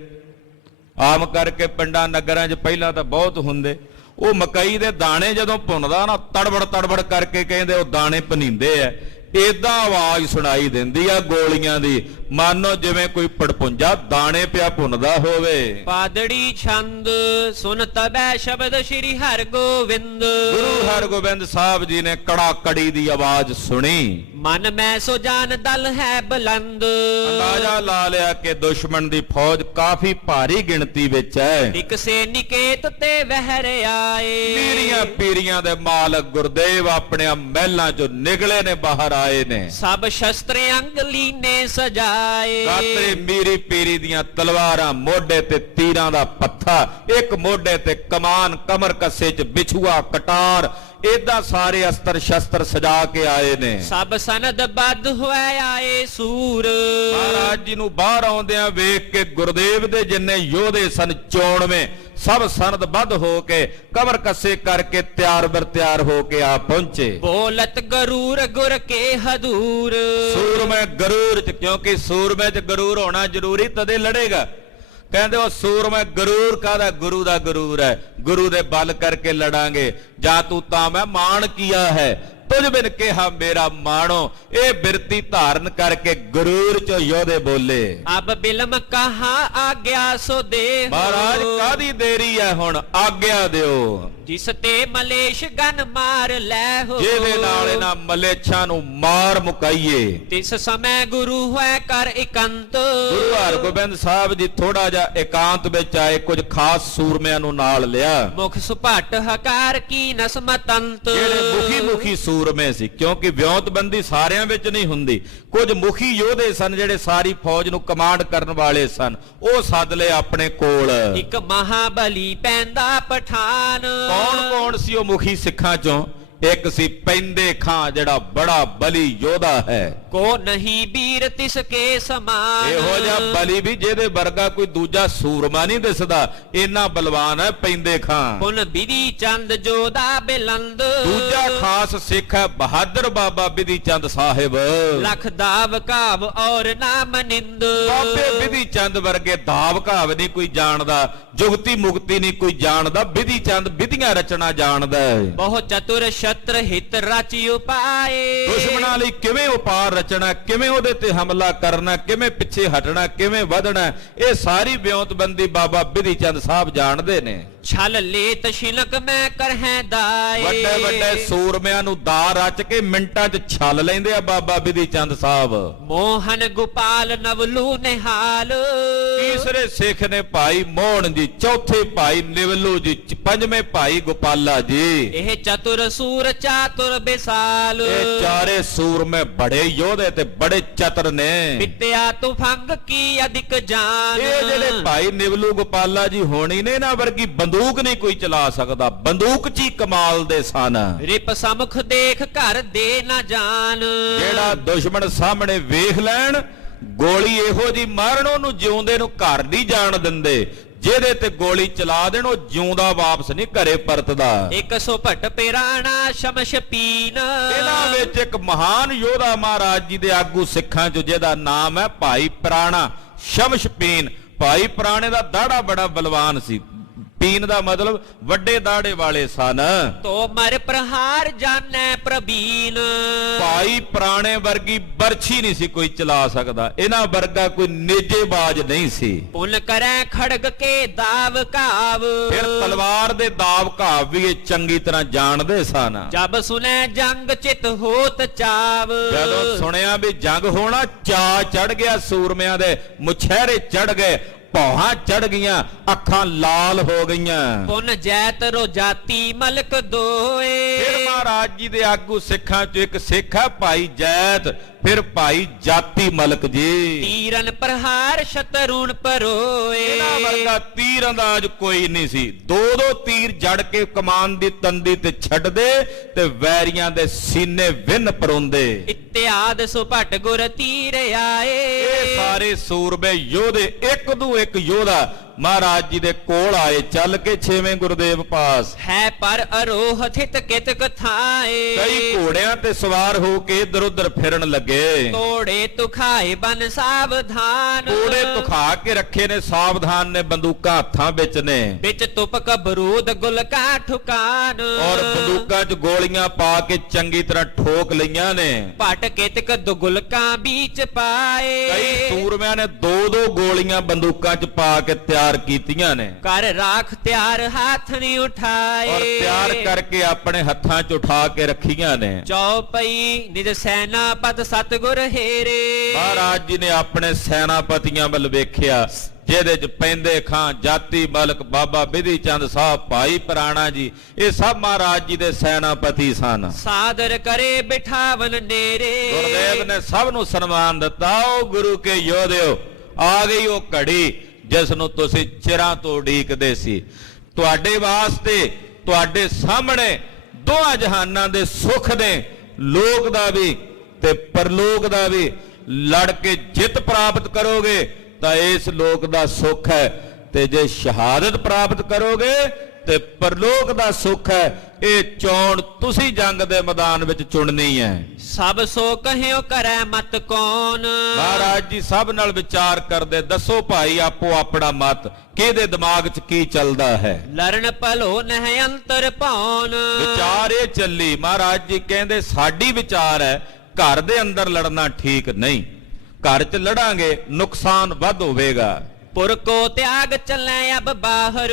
ਆਮ ਕਰਕੇ ਪਿੰਡਾਂ ਨਗਰਾਂ 'ਚ ਪਹਿਲਾਂ ਤਾਂ ਬਹੁਤ ਹੁੰਦੇ, ਉਹ ਮਕਈ ਦੇ ਦਾਣੇ ਜਦੋਂ ਭੁੰਨਦਾ ਨਾ ਤੜਬੜ ਕਰਕੇ ਕਹਿੰਦੇ ਉਹ ਦਾਣੇ ਭਨੀਂਦੇ ਆ, ਏਦਾਂ ਆਵਾਜ਼ ਸੁਣਾਈ ਦਿੰਦੀ ਆ ਗੋਲੀਆਂ ਦੀ। ਮਾਨੋ ਜਿਵੇਂ ਕੋਈ ਪੜਪੁੰਜਾ ਦਾਣੇ ਪਿਆ ਭੁੰਨਦਾ ਹੋਵੇ। ਪਾਦੜੀ ਛੰਦ ਸੁਨ ਤਬੈ ਸ਼ਬਦ ਸ੍ਰੀ ਹਰਗੋਬਿੰਦ। ਗੁਰੂ ਹਰਗੋਬਿੰਦ ਸਾਹਿਬ ਜੀ ਨੇ ਕੜਾ ਕੜੀ ਦੀ ਆਵਾਜ਼ ਸੁਣੀ। ਮਨ ਮੈਂ ਸੋ ਜਾਨ ਦਲ ਹੈ ਬਲੰਦ। ਅੰਦਾਜ਼ਾ ਲਾ ਲਿਆ ਕਿ ਦੁਸ਼ਮਣ ਦੀ ਫੌਜ ਕਾਫੀ ਭਾਰੀ ਗਿਣਤੀ ਵਿੱਚ ਹੈ। ਇਕ ਸੇ ਨਿਕੇਤ ਤੇ ਵਹਿਰ ਆਏ। ਪੀਰੀਆਂ ਪੀਰੀਆਂ ਦੇ ਮਾਲਕ ਗੁਰਦੇਵ ਆਪਣੇ ਮਹਿਲਾਂ ਚੋਂ ਨਿਕਲੇ ਨੇ, ਬਾਹਰ ਆਏ ਨੇ। ਸਭ ਸ਼ਸਤਰ ਅੰਗਲੀ ਨੇ ਸਜਾਏ। ਗਾਤਰੇ ਮੀਰੀ ਪੀਰੀ ਦੀਆਂ ਤਲਵਾਰਾਂ, ਮੋਢੇ ਤੇ ਤੀਰਾਂ ਦਾ ਪੱਥਾ, ਇੱਕ ਮੋਢੇ ਤੇ ਕਮਾਨ, ਕਮਰ ਕੱਸੇ 'ਚ ਬਿਛੂਆ, ਕਟਾਰ, ਏਦਾਂ ਸਾਰੇ ਅਸਤਰ ਸ਼ਸਤਰ ਸਜਾ ਕੇ ਆਏ ਨੇ। ਸਭ ਸਨਦ ਬੱਧ ਹੋਏ ਆਏ ਸੂਰ। ਮਹਾਰਾਜ ਜੀ ਨੂੰ ਬਾਹਰ ਆਉਂਦਿਆਂ ਵੇਖ ਕੇ ਗੁਰਦੇਵ ਦੇ ਜਿੰਨੇ ਯੋਧੇ ਸਨ 94 ਸਭ ਸਨਦ ਬੱਧ ਹੋ ਕੇ ਕਮਰ ਕੱਸੇ ਕਰਕੇ ਤਿਆਰ ਬਰ ਤਿਆਰ ਹੋ ਕੇ ਆ ਪਹੁੰਚੇ। ਬੋਲਤ ਗਰੂਰ ਗੁਰ ਕੇ ਹਦੂਰ। ਸੂਰਮੇ ਗਰੂਰ 'ਚ, ਕਿਉਂਕਿ ਸੂਰਮੇ 'ਚ ਗਰੂਰ ਹੋਣਾ ਜ਼ਰੂਰੀ, ਤਦੇ ਲੜੇਗਾ। ਕਹਿੰਦੇ ਉਹ ਸੂਰਮੇ ਗਰੂਰ ਕਾਹਦਾ? ਗੁਰੂ ਦਾ ਗਰੂਰ ਹੈ, ਗੁਰੂ ਦੇ ਬਲ ਕਰਕੇ ਲੜਾਂਗੇ। ਜਾਂ ਤੂੰ ਤਾਂ ਮੈਂ ਮਾਣ ਕੀਆ ਹੈ, ਤੁਝ ਬਿਨ ਕਿਹਾ ਮੇਰਾ ਮਾਣੋ। ਇਹ ਬਿਰਤੀ ਧਾਰਨ ਕਰਕੇ ਗਰੂਰ 'ਚੋਂ ਯੋਧੇ ਬੋਲੇ। ਅਬ ਬਿਲਮ ਕਹਾ ਆਗਿਆ ਸੋ ਦੇ। ਮਹਾਰਾਜ ਕਾਦੀ ਦੇਰੀ ਹੈ, ਹੁਣ ਆਗਿਆ ਦਿਓ। ਜਿਸ ਤੇ ਮਲੇਸ਼ ਗਨ ਮਾਰ ਲੈ ਹੋ। ਜਿਹਦੇ ਨਾਲ ਇਹਨਾਂ ਮਲੇਛਾਂ ਨੂੰ ਮਾਰ ਮੁਕਾਈਏ। ਤਿਸ ਸਮੇਂ ਗੁਰੂ ਹੋਏ ਕਰ ਇਕੰਤ। ਗੁਰੂ ਹਰਗੋਬਿੰਦ ਸਾਹਿਬ ਜੀ ਥੋੜਾ ਜਿਹਾ ਇਕਾਂਤ ਵਿੱਚ ਆਏ, ਕੁਝ ਖਾਸ ਸੂਰਮਿਆਂ ਨੂੰ ਨਾਲ ਲਿਆ। ਮੁਖ ਸੁਭਾਟ ਹਕਾਰ ਕੀ ਨਸਮਤੰਤ। ਜਿਹੜੇ ਮੁਖੀ ਸੂਰਮੇ ਸੀ, ਕਿਉਂਕਿ ਵਿਉਂਤਬੰਦੀ ਸਾਰਿਆਂ ਵਿੱਚ ਨਹੀਂ ਹੁੰਦੀ। ਕੁਝ ਮੁਖੀ ਯੋਧੇ ਸਨ ਜਿਹੜੇ ਸਾਰੀ ਫੌਜ ਨੂੰ ਕਮਾਂਡ ਕਰਨ ਵਾਲੇ ਸਨ, ਉਹ ਸੱਦ ਲਏ ਆਪਣੇ ਕੋਲ। ਇੱਕ ਮਹਾਬਲੀ ਪੈਂਦਾ ਪਠਾਨ। ਕੌਣ ਕੌਣ ਸੀ ਉਹ ਮੁਖੀ ਸਿੱਖਾਂ ਚੋਂ? ਇੱਕ ਸੀ ਪੈਂਦੇ ਖਾਂ, ਜਿਹੜਾ ਬੜਾ ਬਲੀ ਯੋਧਾ ਹੈ। ਕੋ ਨਹੀਂ ਵੀਰ ਤਿਸ ਕੇ ਸਮਾਨ। ਇਹੋ ਜਿਹਾ ਬਲੀ ਵੀ ਜਿਹਦੇ ਵਰਗਾ ਕੋਈ ਦੂਜਾ ਸੂਰਮਾ ਨਹੀਂ ਦਿਸਦਾ, ਇੰਨਾ ਬਲਵਾਨ ਹੈ ਪੈਂਦੇ ਖਾਂ। ਪੁਨ ਬਿਧੀ ਚੰਦ ਜੋਦਾ ਬਿਲੰਦ। ਦੂਜਾ ਖਾਸ ਸਿੱਖ ਹੈ ਬਹਾਦਰ ਬਾਬਾ ਬਿਧੀ ਚੰਦ ਸਾਹਿਬ। ਲਖ ਦਾਵ ਕਾਵ ਔਰ ਨਾਮ ਨਿੰਦ। ਬਾਬੇ ਬਿਧੀ ਚੰਦ ਵਰਗੇ ਦਾਵ ਕਾਵ ਨਹੀਂ ਕੋਈ ਜਾਣਦਾ, ਜੁਗਤੀ ਮੁਕਤੀ ਨਹੀਂ ਕੋਈ ਜਾਣਦਾ। ਬਿਧੀ ਚੰਦ ਵਿਧੀਆਂ ਰਚਣਾ ਜਾਣਦਾ ਹੈ। ਬਹੁਤ ਚਤੁਰ ਸ਼ਤਰ ਹਿਤ ਰਚਿ ਉਪਾਏ। ਦੁਸ਼ਮਣਾਂ ਲਈ ਕਿਵੇਂ ਉਪਾਅ ਰਚਣਾ, ਕਿਵੇਂ ਉਹਦੇ ਤੇ ਹਮਲਾ ਕਰਨਾ, ਕਿਵੇਂ ਪਿੱਛੇ ਹਟਣਾ, ਕਿਵੇਂ ਵਧਣਾ, ਇਹ ਸਾਰੀ ਵਿਉਂਤਬੰਦੀ ਬਾਬਾ ਬਿਧੀ ਚੰਦ ਸਾਹਿਬ ਜਾਣਦੇ ਨੇ। ਛਲ ਲੇਤ ਛਿਲਕ ਮੈਂ ਕਰਹਿ ਦਾਏ। ਵੱਡੇ ਵੱਡੇ ਸੂਰਮਿਆਂ ਨੂੰ ਦਾ ਰਚ ਕੇ ਮਿੰਟਾਂ 'ਚ ਛਲ ਲੈਂਦੇ ਆ ਬਾਬਾ ਬਿਧੀ ਚੰਦ ਸਾਹਿਬ। ਮੋਹਨ ਗੋਪਾਲ ਨਵਲੂ ਨਿਹਾਲ। ਤੀਸਰੇ ਸਿੱਖ ਨੇ ਭਾਈ ਮੋਹਨ ਜੀ, ਚੌਥੇ ਭਾਈ ਨਿਵਲੂ ਜੀ, ਪੰਜਵੇਂ ਭਾਈ ਗੋਪਾਲਾ ਜੀ। ਇਹ ਚਤੁਰ ਸੂਰ ਚਾਤੁਰ ਬਿਸਾਲ। ਇਹ ਚਾਰੇ ਸੂਰਮੇ ਬੜੇ ਯੋਧੇ ਤੇ ਬੜੇ ਚਤਰ ਨੇ। ਵਿਦਿਆ ਤੁਫੰਗ ਕੀ ਅਧਿਕ ਜਾਨ। ਇਹ ਜਿਹੜੇ ਭਾਈ ਨਿਵਲੂ ਗੋਪਾਲਾ ਜੀ ਹੋਣੀ ਨੇ, ਇਹਨਾਂ ਵਰਗੀ ਬੰਦੂਕ ਨਹੀਂ ਕੋਈ ਚਲਾ ਸਕਦਾ। ਬੰਦੂਕ 'ਚ ਹੀ ਕਮਾਲ ਦੇ ਸਨ। ਰਿਪ ਸਮੁਖ ਦੇਖ ਘਰ ਦੇ ਨਾ ਜਾਨ। ਜਿਹੜਾ ਦੁਸ਼ਮਣ ਸਾਹਮਣੇ ਵੇਖ ਲੈਣ, ਗੋਲੀ ਇਹੋ ਜੀ ਮਾਰਨ ਉਹਨੂੰ ਜਿਉਂਦੇ ਨੂੰ ਘਰ ਨਹੀਂ ਜਾਣ ਦਿੰਦੇ। ਜਿਹਦੇ ਤੇ ਗੋਲੀ ਚਲਾ ਦੇਣ ਉਹ ਜਿਉਂਦਾ ਵਾਪਸ ਨਹੀਂ ਘਰੇ ਪਰਤਦਾ। ਇੱਕ ਸੋ ਭਟ ਪਿਰਾਣਾ ਸ਼ਮਸ਼ ਪੀਨ। ਇਹਨਾਂ ਵਿੱਚ ਇੱਕ ਮਹਾਨ ਯੋਧਾ ਮਹਾਰਾਜ ਜੀ ਦੇ ਆਗੂ ਸਿੱਖਾਂ 'ਚ, ਜਿਹਦਾ ਨਾਮ ਹੈ ਭਾਈ ਪ੍ਰਾਣਾ ਸ਼ਮਸ਼ਪੀਨ। ਭਾਈ ਪ੍ਰਾਣੇ ਦਾ ਦਾੜਾ ਬੜਾ ਬਲਵਾਨ ਸੀ। ਪੀਨ ਦਾ ਮਤਲਬ ਵੱਡੇ ਦਾੜੇ ਵਾਲੇ ਸਨ। ਤੋ ਮਰ ਪ੍ਰਹਾਰ ਜਾਣੈ ਪ੍ਰਬੀਨ। ਭਾਈ ਪ੍ਰਾਣੇ ਵਰਗੀ ਬਰਛੀ ਨਹੀਂ ਸੀ ਕੋਈ ਚਲਾ ਸਕਦਾ, ਇਹਨਾਂ ਵਰਗਾ ਕੋਈ ਨੇਜੇਬਾਜ਼ ਨਹੀਂ ਸੀ। ਪੁਨ ਕਰੈ ਖੜਗ ਕੇ ਦਾਵ ਕਾਵ। ਫਿਰ ਤਲਵਾਰ ਦੇ ਦਾਵ ਘਾਵ ਵੀ ਇਹ ਚੰਗੀ ਤਰ੍ਹਾਂ ਜਾਣਦੇ ਸਨ। ਜਬ ਸੁਨੈ ਜੰਗ ਚਿਤ ਹੋਤ ਚਾਵ। ਜਦੋਂ ਸੁਣਿਆ ਵੀ ਜੰਗ ਹੋਣਾ, ਚਾਅ ਚੜ ਗਿਆ ਸੂਰਮਿਆਂ ਦੇ, ਮੁਛਹਿਰੇ ਚੜ ਗਏ, ਭੌਹਾਂ ਚੜ ਗਈਆਂ, ਅੱਖਾਂ ਲਾਲ ਹੋ ਗਈਆਂ। ਪੁਨ ਜੈਤ ਰੋ ਜਾਤੀ ਮਲਕ ਦੋਏ। ਫਿਰ ਮਹਾਰਾਜ ਜੀ ਦੇ ਆਗੂ ਸਿੱਖਾਂ 'ਚ ਇੱਕ ਸਿੱਖ ਹੈ ਭਾਈ ਜੈਤ, ਫਿਰ ਭਾਈ ਜਾਤੀ ਮਲਕ ਜੀ। ਤੀਰਨ ਪ੍ਰਹਾਰ ਸ਼ਤਰੂਣ ਪਰੋਏ। ਇਹਨਾਂ ਵਰਗਾ ਤੀਰ ਅੰਦਾਜ਼ ਕੋਈ ਨਹੀਂ ਸੀ। ਦੋ ਦੋ ਤੀਰ ਜੜ ਕੇ ਕਮਾਨ ਦੀ ਤੰਦੀ ਤੇ ਛੱਡਦੇ ਤੇ ਵੈਰੀਆਂ ਦੇ ਸੀਨੇ ਵਿੰਨ ਪਰੋਂਦੇ। ਇਤਿਆਦ ਸੁਭਟ ਗੁਰ ਤੀਰ ਆਏ। ਇਹ ਸਾਰੇ ਸੂਰਮੇ ਯੋਧੇ, ਇੱਕ ਤੋਂ ਇੱਕ ਯੋਧਾ ਮਹਾਰਾਜ ਜੀ ਦੇ ਕੋਲ ਆਏ ਚੱਲ ਕੇ ਛੇਵੇਂ ਗੁਰਦੇਵ ਪਾਸ। ਹੈ ਪਰ ਅਰੋਹ ਥਿਤ ਕਿਤਕ ਥਾਏ, ਕਈ ਘੋੜਿਆਂ ਤੇ ਸਵਾਰ ਹੋ ਕੇ ਇਧਰ ਉਧਰ ਫਿਰਨ ਲੱਗੇ। ਤੋੜੇ ਤੁਖਾਏ ਬਨ ਸਾਵਧਾਨ, ਘੋੜੇ ਤੁਖਾ ਕੇ ਰੱਖੇ ਨੇ, ਸਾਵਧਾਨ ਨੇ, ਬੰਦੂਕਾਂ ਹੱਥਾਂ ਵਿੱਚ ਨੇ, ਵਿੱਚ ਤੁਪਕ ਬਰੂਦ ਗੁਲਕਾ ਠੁਕਾਨ, ਔਰ ਬੰਦੂਕਾਂ 'ਚ ਗੋਲੀਆਂ ਪਾ ਕੇ ਚੰਗੀ ਤਰ੍ਹਾਂ ਠੋਕ ਲਈਆਂ ਨੇ। ਪਟ ਕਿਤਕ ਦੁਗੁਲਕਾਂ ਵਿੱਚ ਪਾਏ, ਕਈ ਸੂਰਮਿਆਂ ਨੇ ਦੋ ਦੋ ਗੋਲੀਆਂ ਬੰਦੂਕਾਂ 'ਚ ਪਾ ਕੇ ਤਿਆਰ ਕੀਤੀਆਂ ਨੇ, ਕਰ ਰਾਖ ਤਿਆਰ ਹੱਥ ਨਹੀਂ ਉਠਾਏ, ਔਰ ਤਿਆਰ ਕਰਕੇ ਆਪਣੇ ਹੱਥਾਂ 'ਚ ਉਠਾ ਕੇ ਰੱਖੀਆਂ ਨੇ। ਚੌਪਈ ਨਿਜ ਸੈਨਾਪਤ ਸਤਗੁਰ ਹੇਰੇ, ਮਹਾਰਾਜ ਜੀ ਨੇ ਆਪਣੇ ਸੈਨਾਪਤੀਆਂ ਵੱਲ ਵੇਖਿਆ, ਜਿਹਦੇ 'ਚ ਪੈਂਦੇ ਖਾਂ, ਜਾਤੀ ਮਲਕ, ਬਾਬਾ ਬਿਧੀ ਚੰਦ ਸਾਹਿਬ, ਭਾਈ ਪ੍ਰਾਣਾ ਜੀ, ਇਹ ਸਭ ਮਹਾਰਾਜ ਜੀ ਦੇ ਸੈਨਾਪਤੀ ਸਨ। ਸਾਦਰ ਕਰੇ ਬਿਠਾਵਨ ਨੇਰੇ, ਗੁਰਦੇਵ ਨੇ ਸਭ ਨੂੰ ਸਨਮਾਨ ਦਿੱਤਾ। ਉਹ ਗੁਰੂ ਕੇ ਯੋਧਿਓ, ਆ ਗਈ ਉਹ ਘੜੀ ਜਿਸ ਨੂੰ ਤੁਸੀਂ ਚਿਰਾਂ ਤੋਂ ਉਡੀਕਦੇ ਸੀ। ਤੁਹਾਡੇ ਵਾਸਤੇ, ਤੁਹਾਡੇ ਸਾਹਮਣੇ ਦੋਹਾਂ ਜਹਾਨਾਂ ਦੇ ਸੁੱਖ ਦੇ, ਲੋਕ ਦਾ ਵੀ ਤੇ ਪਰਲੋਕ ਦਾ ਵੀ, ਲੜ ਕੇ ਜਿੱਤ ਪ੍ਰਾਪਤ ਕਰੋਗੇ ਤਾਂ ਇਸ ਲੋਕ ਦਾ ਸੁੱਖ ਹੈ, ਤੇ ਜੇ ਸ਼ਹਾਦਤ ਪ੍ਰਾਪਤ ਕਰੋਗੇ ਤੇ ਪਰਲੋਕ ਦਾ ਸੁੱਖ ਹੈ। ਇਹ ਚੋਣ ਤੁਸੀਂ ਜੰਗ ਦੇ ਮੈਦਾਨ ਵਿੱਚ ਚੁਣਨੀ ਹੈ। ਸਭ ਸੋ ਕਹਿਓ ਕਰੈ ਮਤ ਕੌਣ, ਮਹਾਰਾਜ ਜੀ ਸਭ ਨਾਲ ਵਿਚਾਰ ਕਰਦੇ, ਦੱਸੋ ਭਾਈ ਆਪੋ ਆਪਣਾ ਮਤ, ਕਿਹਦੇ ਦਿਮਾਗ 'ਚ ਕੀ ਚੱਲਦਾ ਹੈ। ਲਰਨ ਭਲੋ ਨਹਿ ਅੰਤਰ ਪਾਉਣ, ਵਿਚਾਰ ਇਹ ਚੱਲੀ। ਮਹਾਰਾਜ ਜੀ ਕਹਿੰਦੇ ਸਾਡੀ ਵਿਚਾਰ ਹੈ ਘਰ ਦੇ ਅੰਦਰ ਲੜਨਾ ਠੀਕ ਨਹੀਂ, ਘਰ 'ਚ ਲੜਾਂਗੇ ਨੁਕਸਾਨ ਵੱਧ ਹੋਵੇਗਾ। ਪੁਰ ਕੋ ਤਿਆਗ ਚੱਲੇ ਅਬ ਬਾਹਰ,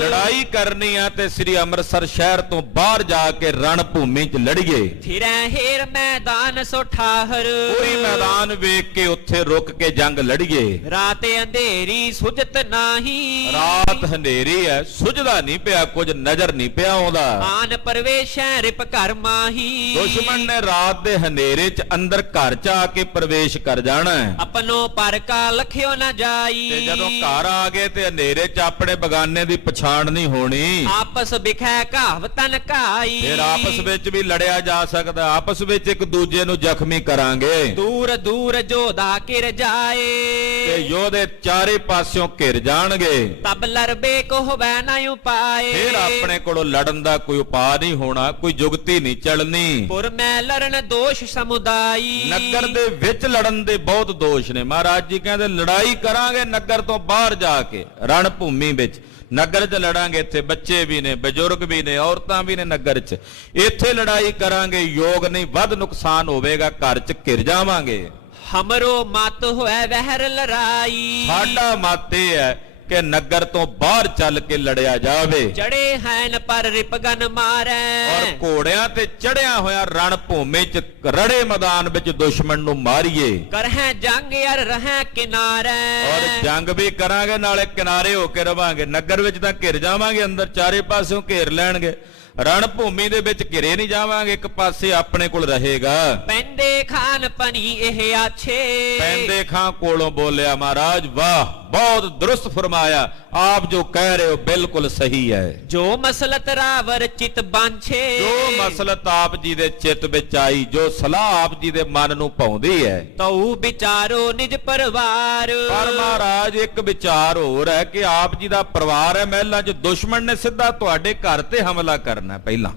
ਲੜਾਈ ਕਰਨੀ ਆ ਤੇ ਸ੍ਰੀ ਅੰਮ੍ਰਿਤਸਰ ਸ਼ਹਿਰ ਤੋਂ ਬਾਹਰ ਜਾ ਕੇ ਰਣ ਭੂਮੀ 'ਚ ਲੜੀਏ। ਫਿਰੈ ਹੇਰ ਮੈਦਾਨ ਸੋ ਠਾਹਰ, ਕੋਈ ਮੈਦਾਨ ਵੇਖ ਕੇ ਉੱਥੇ ਰੁਕ ਕੇ ਜੰਗ ਲੜੀਏ। ਰਾਤ ਅੰਧੇਰੀ ਸੁਝਤ ਨਾਹੀ, ਰਾਤ ਹਨੇਰੀ ਹੈ, ਸੁਝਦਾ ਨਹੀਂ ਪਿਆ, ਕੁਝ ਨਜ਼ਰ ਨਹੀਂ ਪਿਆ ਆਉਂਦਾ। ਆਨ ਪਰਵੇਸ਼ੈ ਰਿਪ ਘਰ ਮਾਹੀ, ਦੁਸ਼ਮਣ ਨੇ ਰਾਤ ਦੇ ਹਨੇਰੇ 'ਚ ਅੰਦਰ ਘਰ 'ਚ ਆ ਕੇ ਪ੍ਰਵੇਸ਼ ਕਰ ਜਾਣਾ ਹੈ। ਆਪਣੋ ਪਰ ਕਾ ਲਖਿਓ ਨਾ ਜਾਈ, ਜਦੋਂ ਘਰ ਆ ਗਏ ਤੇ ਹਨੇਰੇ 'ਚ ਆਪਣੇ ਬਗਾਨੇ ਦੀ ਪਛਾਣ ਨਹੀਂ ਹੋਣੀ। ਆਪਸ ਵਿਖੈ ਘਾਵ ਤਨ ਘਾਈ, ਫਿਰ ਆਪਸ ਵਿੱਚ ਵੀ ਲੜਿਆ ਜਾ ਸਕਦਾ, ਆਪਸ ਵਿੱਚ ਇੱਕ ਦੂਜੇ ਨੂੰ ਜ਼ਖਮੀ ਕਰਾਂਗੇ। ਦੂਰ ਦੂਰ ਜੋਧਾ ਘਿਰ ਤੇ ਜਾਏ, ਯੋਧੇ ਚਾਰੇ ਪਾਸਿਓਂ ਘਿਰ ਜਾਣਗੇ। ਤਬ ਲਰਬੇ ਕੋ ਹੋਵੈ ਨਾ ਉਪਾਏ, ਫਿਰ ਆਪਣੇ ਕੋਲੋਂ ਲੜਨ ਦਾ ਕੋਈ ਉਪਾਅ ਨਹੀਂ ਹੋਣਾ, ਕੋਈ ਜੁਗਤੀ ਨਹੀਂ ਚੱਲਣੀ। ਪੁਰ ਮੈਂ ਲੜਨ ਦੋਸ਼ ਸਮੁਦਾਈ, ਨਗਰ ਦੇ ਵਿੱਚ ਲੜਨ ਦੇ ਬਹੁਤ ਦੋਸ਼ ਨੇ। ਮਹਾਰਾਜ ਜੀ ਕਹਿੰਦੇ ਲੜਾਈ ਕਰਾਂਗੇ ਨਗਰ ਤੋਂ ਬਾਹਰ ਜਾ ਕੇ, ਰਣ ਭੂਮੀ ਵਿੱਚ। ਨਗਰ 'ਚ ਲੜਾਂਗੇ, ਇੱਥੇ ਬੱਚੇ ਵੀ ਨੇ, ਬਜ਼ੁਰਗ ਵੀ ਨੇ, ਔਰਤਾਂ ਵੀ ਨੇ ਨਗਰ 'ਚ। ਇੱਥੇ ਲੜਾਈ ਕਰਾਂਗੇ ਯੋਗ ਨਹੀਂ, ਵੱਧ ਨੁਕਸਾਨ ਹੋਵੇਗਾ, ਘਰ 'ਚ ਘਿਰ ਜਾਵਾਂਗੇ। ਹਮਰੋ ਮਤ ਹੋਇ ਵਹਿਰ ਲੜਾਈ, ਸਾਡਾ ਮਤ ਇਹ ਹੈ ਕਿ ਨਗਰ ਤੋਂ ਬਾਹਰ ਚੱਲ ਕੇ ਲੜਿਆ ਜਾਵੇ। ਚੜੇ ਹੈਨ ਪਰ ਰਿਪਗਨ ਮਾਰੈ, ਔਰ ਘੋੜਿਆਂ ਤੇ ਚੜਿਆ ਹੋਇਆ ਰਣ ਭੂਮੀ 'ਚ ਰੜੇ ਮੈਦਾਨ ਵਿੱਚ ਦੁਸ਼ਮਣ ਨੂੰ ਮਾਰੀਏ। ਕਰਹਿ ਜੰਗ ਅਰ ਰਹਿ ਕਿਨਾਰੈ, ਔਰ ਜੰਗ ਵੀ ਕਰਾਂਗੇ ਨਾਲੇ ਕਿਨਾਰੇ ਹੋ ਕੇ ਰਵਾਂਗੇ। ਨਗਰ ਵਿੱਚ ਤਾਂ ਘਿਰ ਜਾਵਾਂਗੇ, ਅੰਦਰ ਚਾਰੇ ਪਾਸਿਓਂ ਘੇਰ ਲੈਣਗੇ। ਰਣ ਭੂਮੀ ਦੇ ਵਿੱਚ ਘਿਰੇ ਨਹੀਂ ਜਾਵਾਂਗੇ, ਇੱਕ ਪਾਸੇ ਆਪਣੇ ਕੋਲ ਰਹੇਗਾ। ਪੈਂਦੇ ਖਾਨ ਪਨੀ ਇਹ ਆਛੇ, ਪੈਂਦੇ ਖਾਂ ਕੋਲੋਂ ਬੋਲਿਆ ਮਹਾਰਾਜ, ਵਾਹ, ਬਹੁਤ ਦਰੁਸਤ ਫਰਮਾਇਆ। ਆਪ ਜੋ ਕਹਿ ਰਹੇ ਹੋ ਬਿਲਕੁਲ ਸਹੀ ਹੈ। ਜੋ ਮਸਲਤ ਰਾਵਰ ਚਿਤ ਬਾਂਛੇ, ਜੋ ਮਸਲਤ ਆਪ ਜੀ ਦੇ ਚਿੱਤ ਵਿੱਚ ਆਈ, ਜੋ ਸਲਾਹ ਆਪ ਜੀ ਦੇ ਮਨ ਨੂੰ ਭਾਉਂਦੀ ਹੈ, ਤਉ ਵਿਚਾਰੋ ਨਿਜ ਪਰਿਵਾਰ। ਪਰ ਮਹਾਰਾਜ ਇੱਕ ਵਿਚਾਰ ਹੋਰ ਹੈ ਕਿ ਆਪ ਜੀ ਦਾ ਪਰਿਵਾਰ ਹੈ ਮਹਿਲਾਂ 'ਚ, ਦੁਸ਼ਮਣ ਨੇ ਸਿੱਧਾ ਤੁਹਾਡੇ ਘਰ ਤੇ ਹਮਲਾ ਕਰਨਾ ਪਹਿਲਾਂ,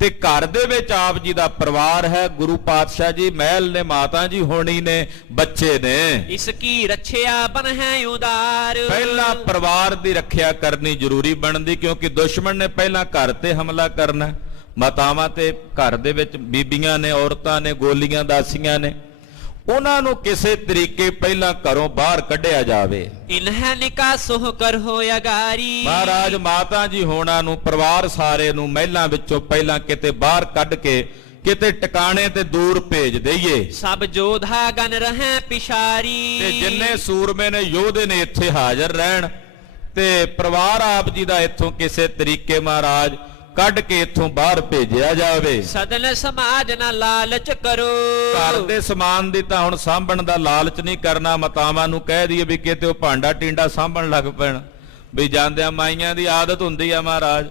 ਤੇ ਘਰ ਦੇ ਵਿੱਚ ਆਪ ਜੀ ਦਾ ਪਰਿਵਾਰ ਹੈ, ਗੁਰੂ ਪਾਤਸ਼ਾਹ ਜੀ ਮਹਿਲ ਨੇ, ਮਾਤਾ ਜੀ ਹੋਣੀ ਨੇ, ਬੱਚੇ ਨੇ। ਇਸ ਕੀ ਰੱਛਿਆ ਬਨ ਹੈ ਉਦਾਰ, ਪਹਿਲਾਂ ਪਰਿਵਾਰ ਦੀ ਰੱਖਿਆ ਕਰਨੀ ਜ਼ਰੂਰੀ ਬਣਦੀ, ਕਿਉਂਕਿ ਦੁਸ਼ਮਣ ਨੇ ਪਹਿਲਾਂ ਘਰ ਤੇ ਹਮਲਾ ਕਰਨਾ। ਮਾਤਾਵਾਂ ਤੇ ਘਰ ਦੇ ਵਿੱਚ ਬੀਬੀਆਂ ਨੇ, ਔਰਤਾਂ ਨੇ, ਗੋਲੀਆਂ ਦਾਸੀਆਂ ਨੇ, ਉਹਨਾਂ ਨੂੰ ਕਿਸੇ ਤਰੀਕੇ ਪਹਿਲਾਂ ਘਰੋਂ ਬਾਹਰ ਕੱਢਿਆ ਜਾਵੇ। ਇਨਹਿ ਨਿਕਾਸੋ ਕਰਹੁ ਅਗਾਰੀ, ਮਹਾਰਾਜ ਮਾਤਾ ਜੀ ਹੋਣਾ ਨੂੰ, ਪਰਿਵਾਰ ਸਾਰੇ ਨੂੰ ਮਹਿਲਾਂ ਵਿੱਚੋਂ ਪਹਿਲਾਂ ਕਿਤੇ ਬਾਹਰ ਕੱਢ ਕੇ ਕਿਤੇ ਟਿਕਾਣੇ ਤੇ ਦੂਰ ਭੇਜ ਦਈਏ। ਸਭ ਜੋਧਾ ਗਨ ਰਹਿ ਪਿਸ਼ਾਰੀ, ਤੇ ਜਿੰਨੇ ਸੂਰਮੇ ਨੇ, ਯੋਧੇ ਨੇ, ਇੱਥੇ ਹਾਜ਼ਰ ਰਹਿਣ, ਤੇ ਪਰਿਵਾਰ ਆਪ ਜੀ ਦਾ ਇੱਥੋਂ ਕਿਸੇ ਤਰੀਕੇ ਮਹਾਰਾਜ ਕੱਢ ਕੇ ਇੱਥੋਂ ਬਾਹਰ ਭੇਜਿਆ ਜਾਵੇ। ਸਦਨ ਸਮਾਜ ਨਾ ਲਾਲਚ ਕਰੋ, ਘਰ ਦੇ ਸਮਾਨ ਦੀ ਤਾਂ ਹੁਣ ਸਾਂਭਣ ਦਾ ਲਾਲਚ ਨਹੀਂ ਕਰਨਾ। ਮਾਤਾਵਾਂ ਨੂੰ ਕਹਿ ਦਈਏ ਵੀ ਕਿਤੇ ਉਹ ਭਾਂਡਾ ਟਿੰਡਾ ਸਾਂਭਣ ਲੱਗ ਪੈਣ, ਵੀ ਜਾਂਦਿਆਂ ਮਾਈਆਂ ਦੀ ਆਦਤ ਹੁੰਦੀ ਆ ਮਹਾਰਾਜ,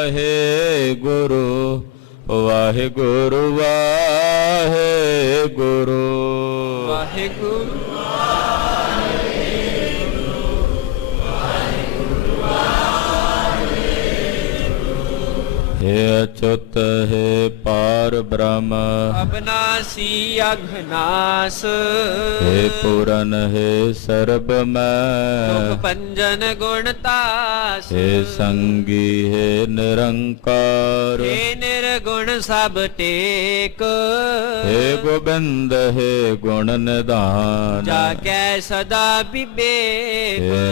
ਵਾਹਿਗੁਰੂ ਵਾਹਿਗੁਰੂ ਵਾਹਿਗੁਰੂ ਵਾਹਿਗੁਰੂ हे अच्युत हे पार ब्रह्म अबनासी अघनास हे पूरन हे सर्वमय दुख पंजन गुणतास हे संगी हे निरंकार हे निर्गुण सब टेक हे गोविंद हे गुण निधान जाकै सदा विवेक हे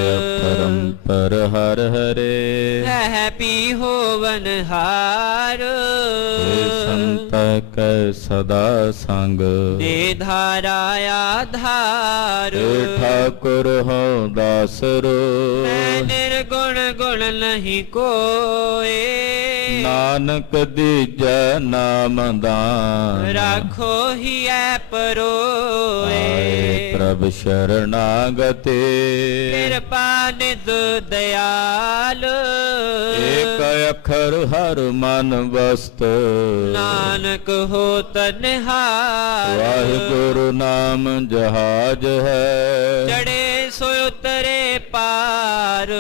परम्पर हर हरे है पी होवन हार हे संत कै सदा संग दे धारा आधार हे ठाकुर हो दासरो मैं निर्गुण गुण नहीं कोय नानक दीजै नाम दान राखो ही ऐ परोए आए प्रभ शरणागति कृपा निध दयाल एक अखर हर मन वस्त नानक हो तनिहार वाहिगुरु नाम जहाज है चढ़े सो उतरे पार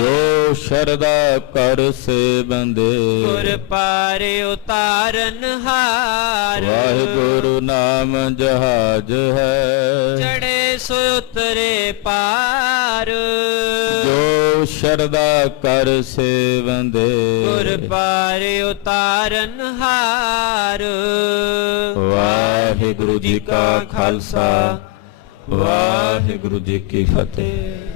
जो शरदा कर से बंदे गुर पार उतारन हार वाहिगुरु नाम जहाज है चढ़े सो उतरे पार जो शरदा कर से बंदे गुर पार उतारन हार वाहिगुरु जी का खालसा वाहिगुरु जी की फतेह।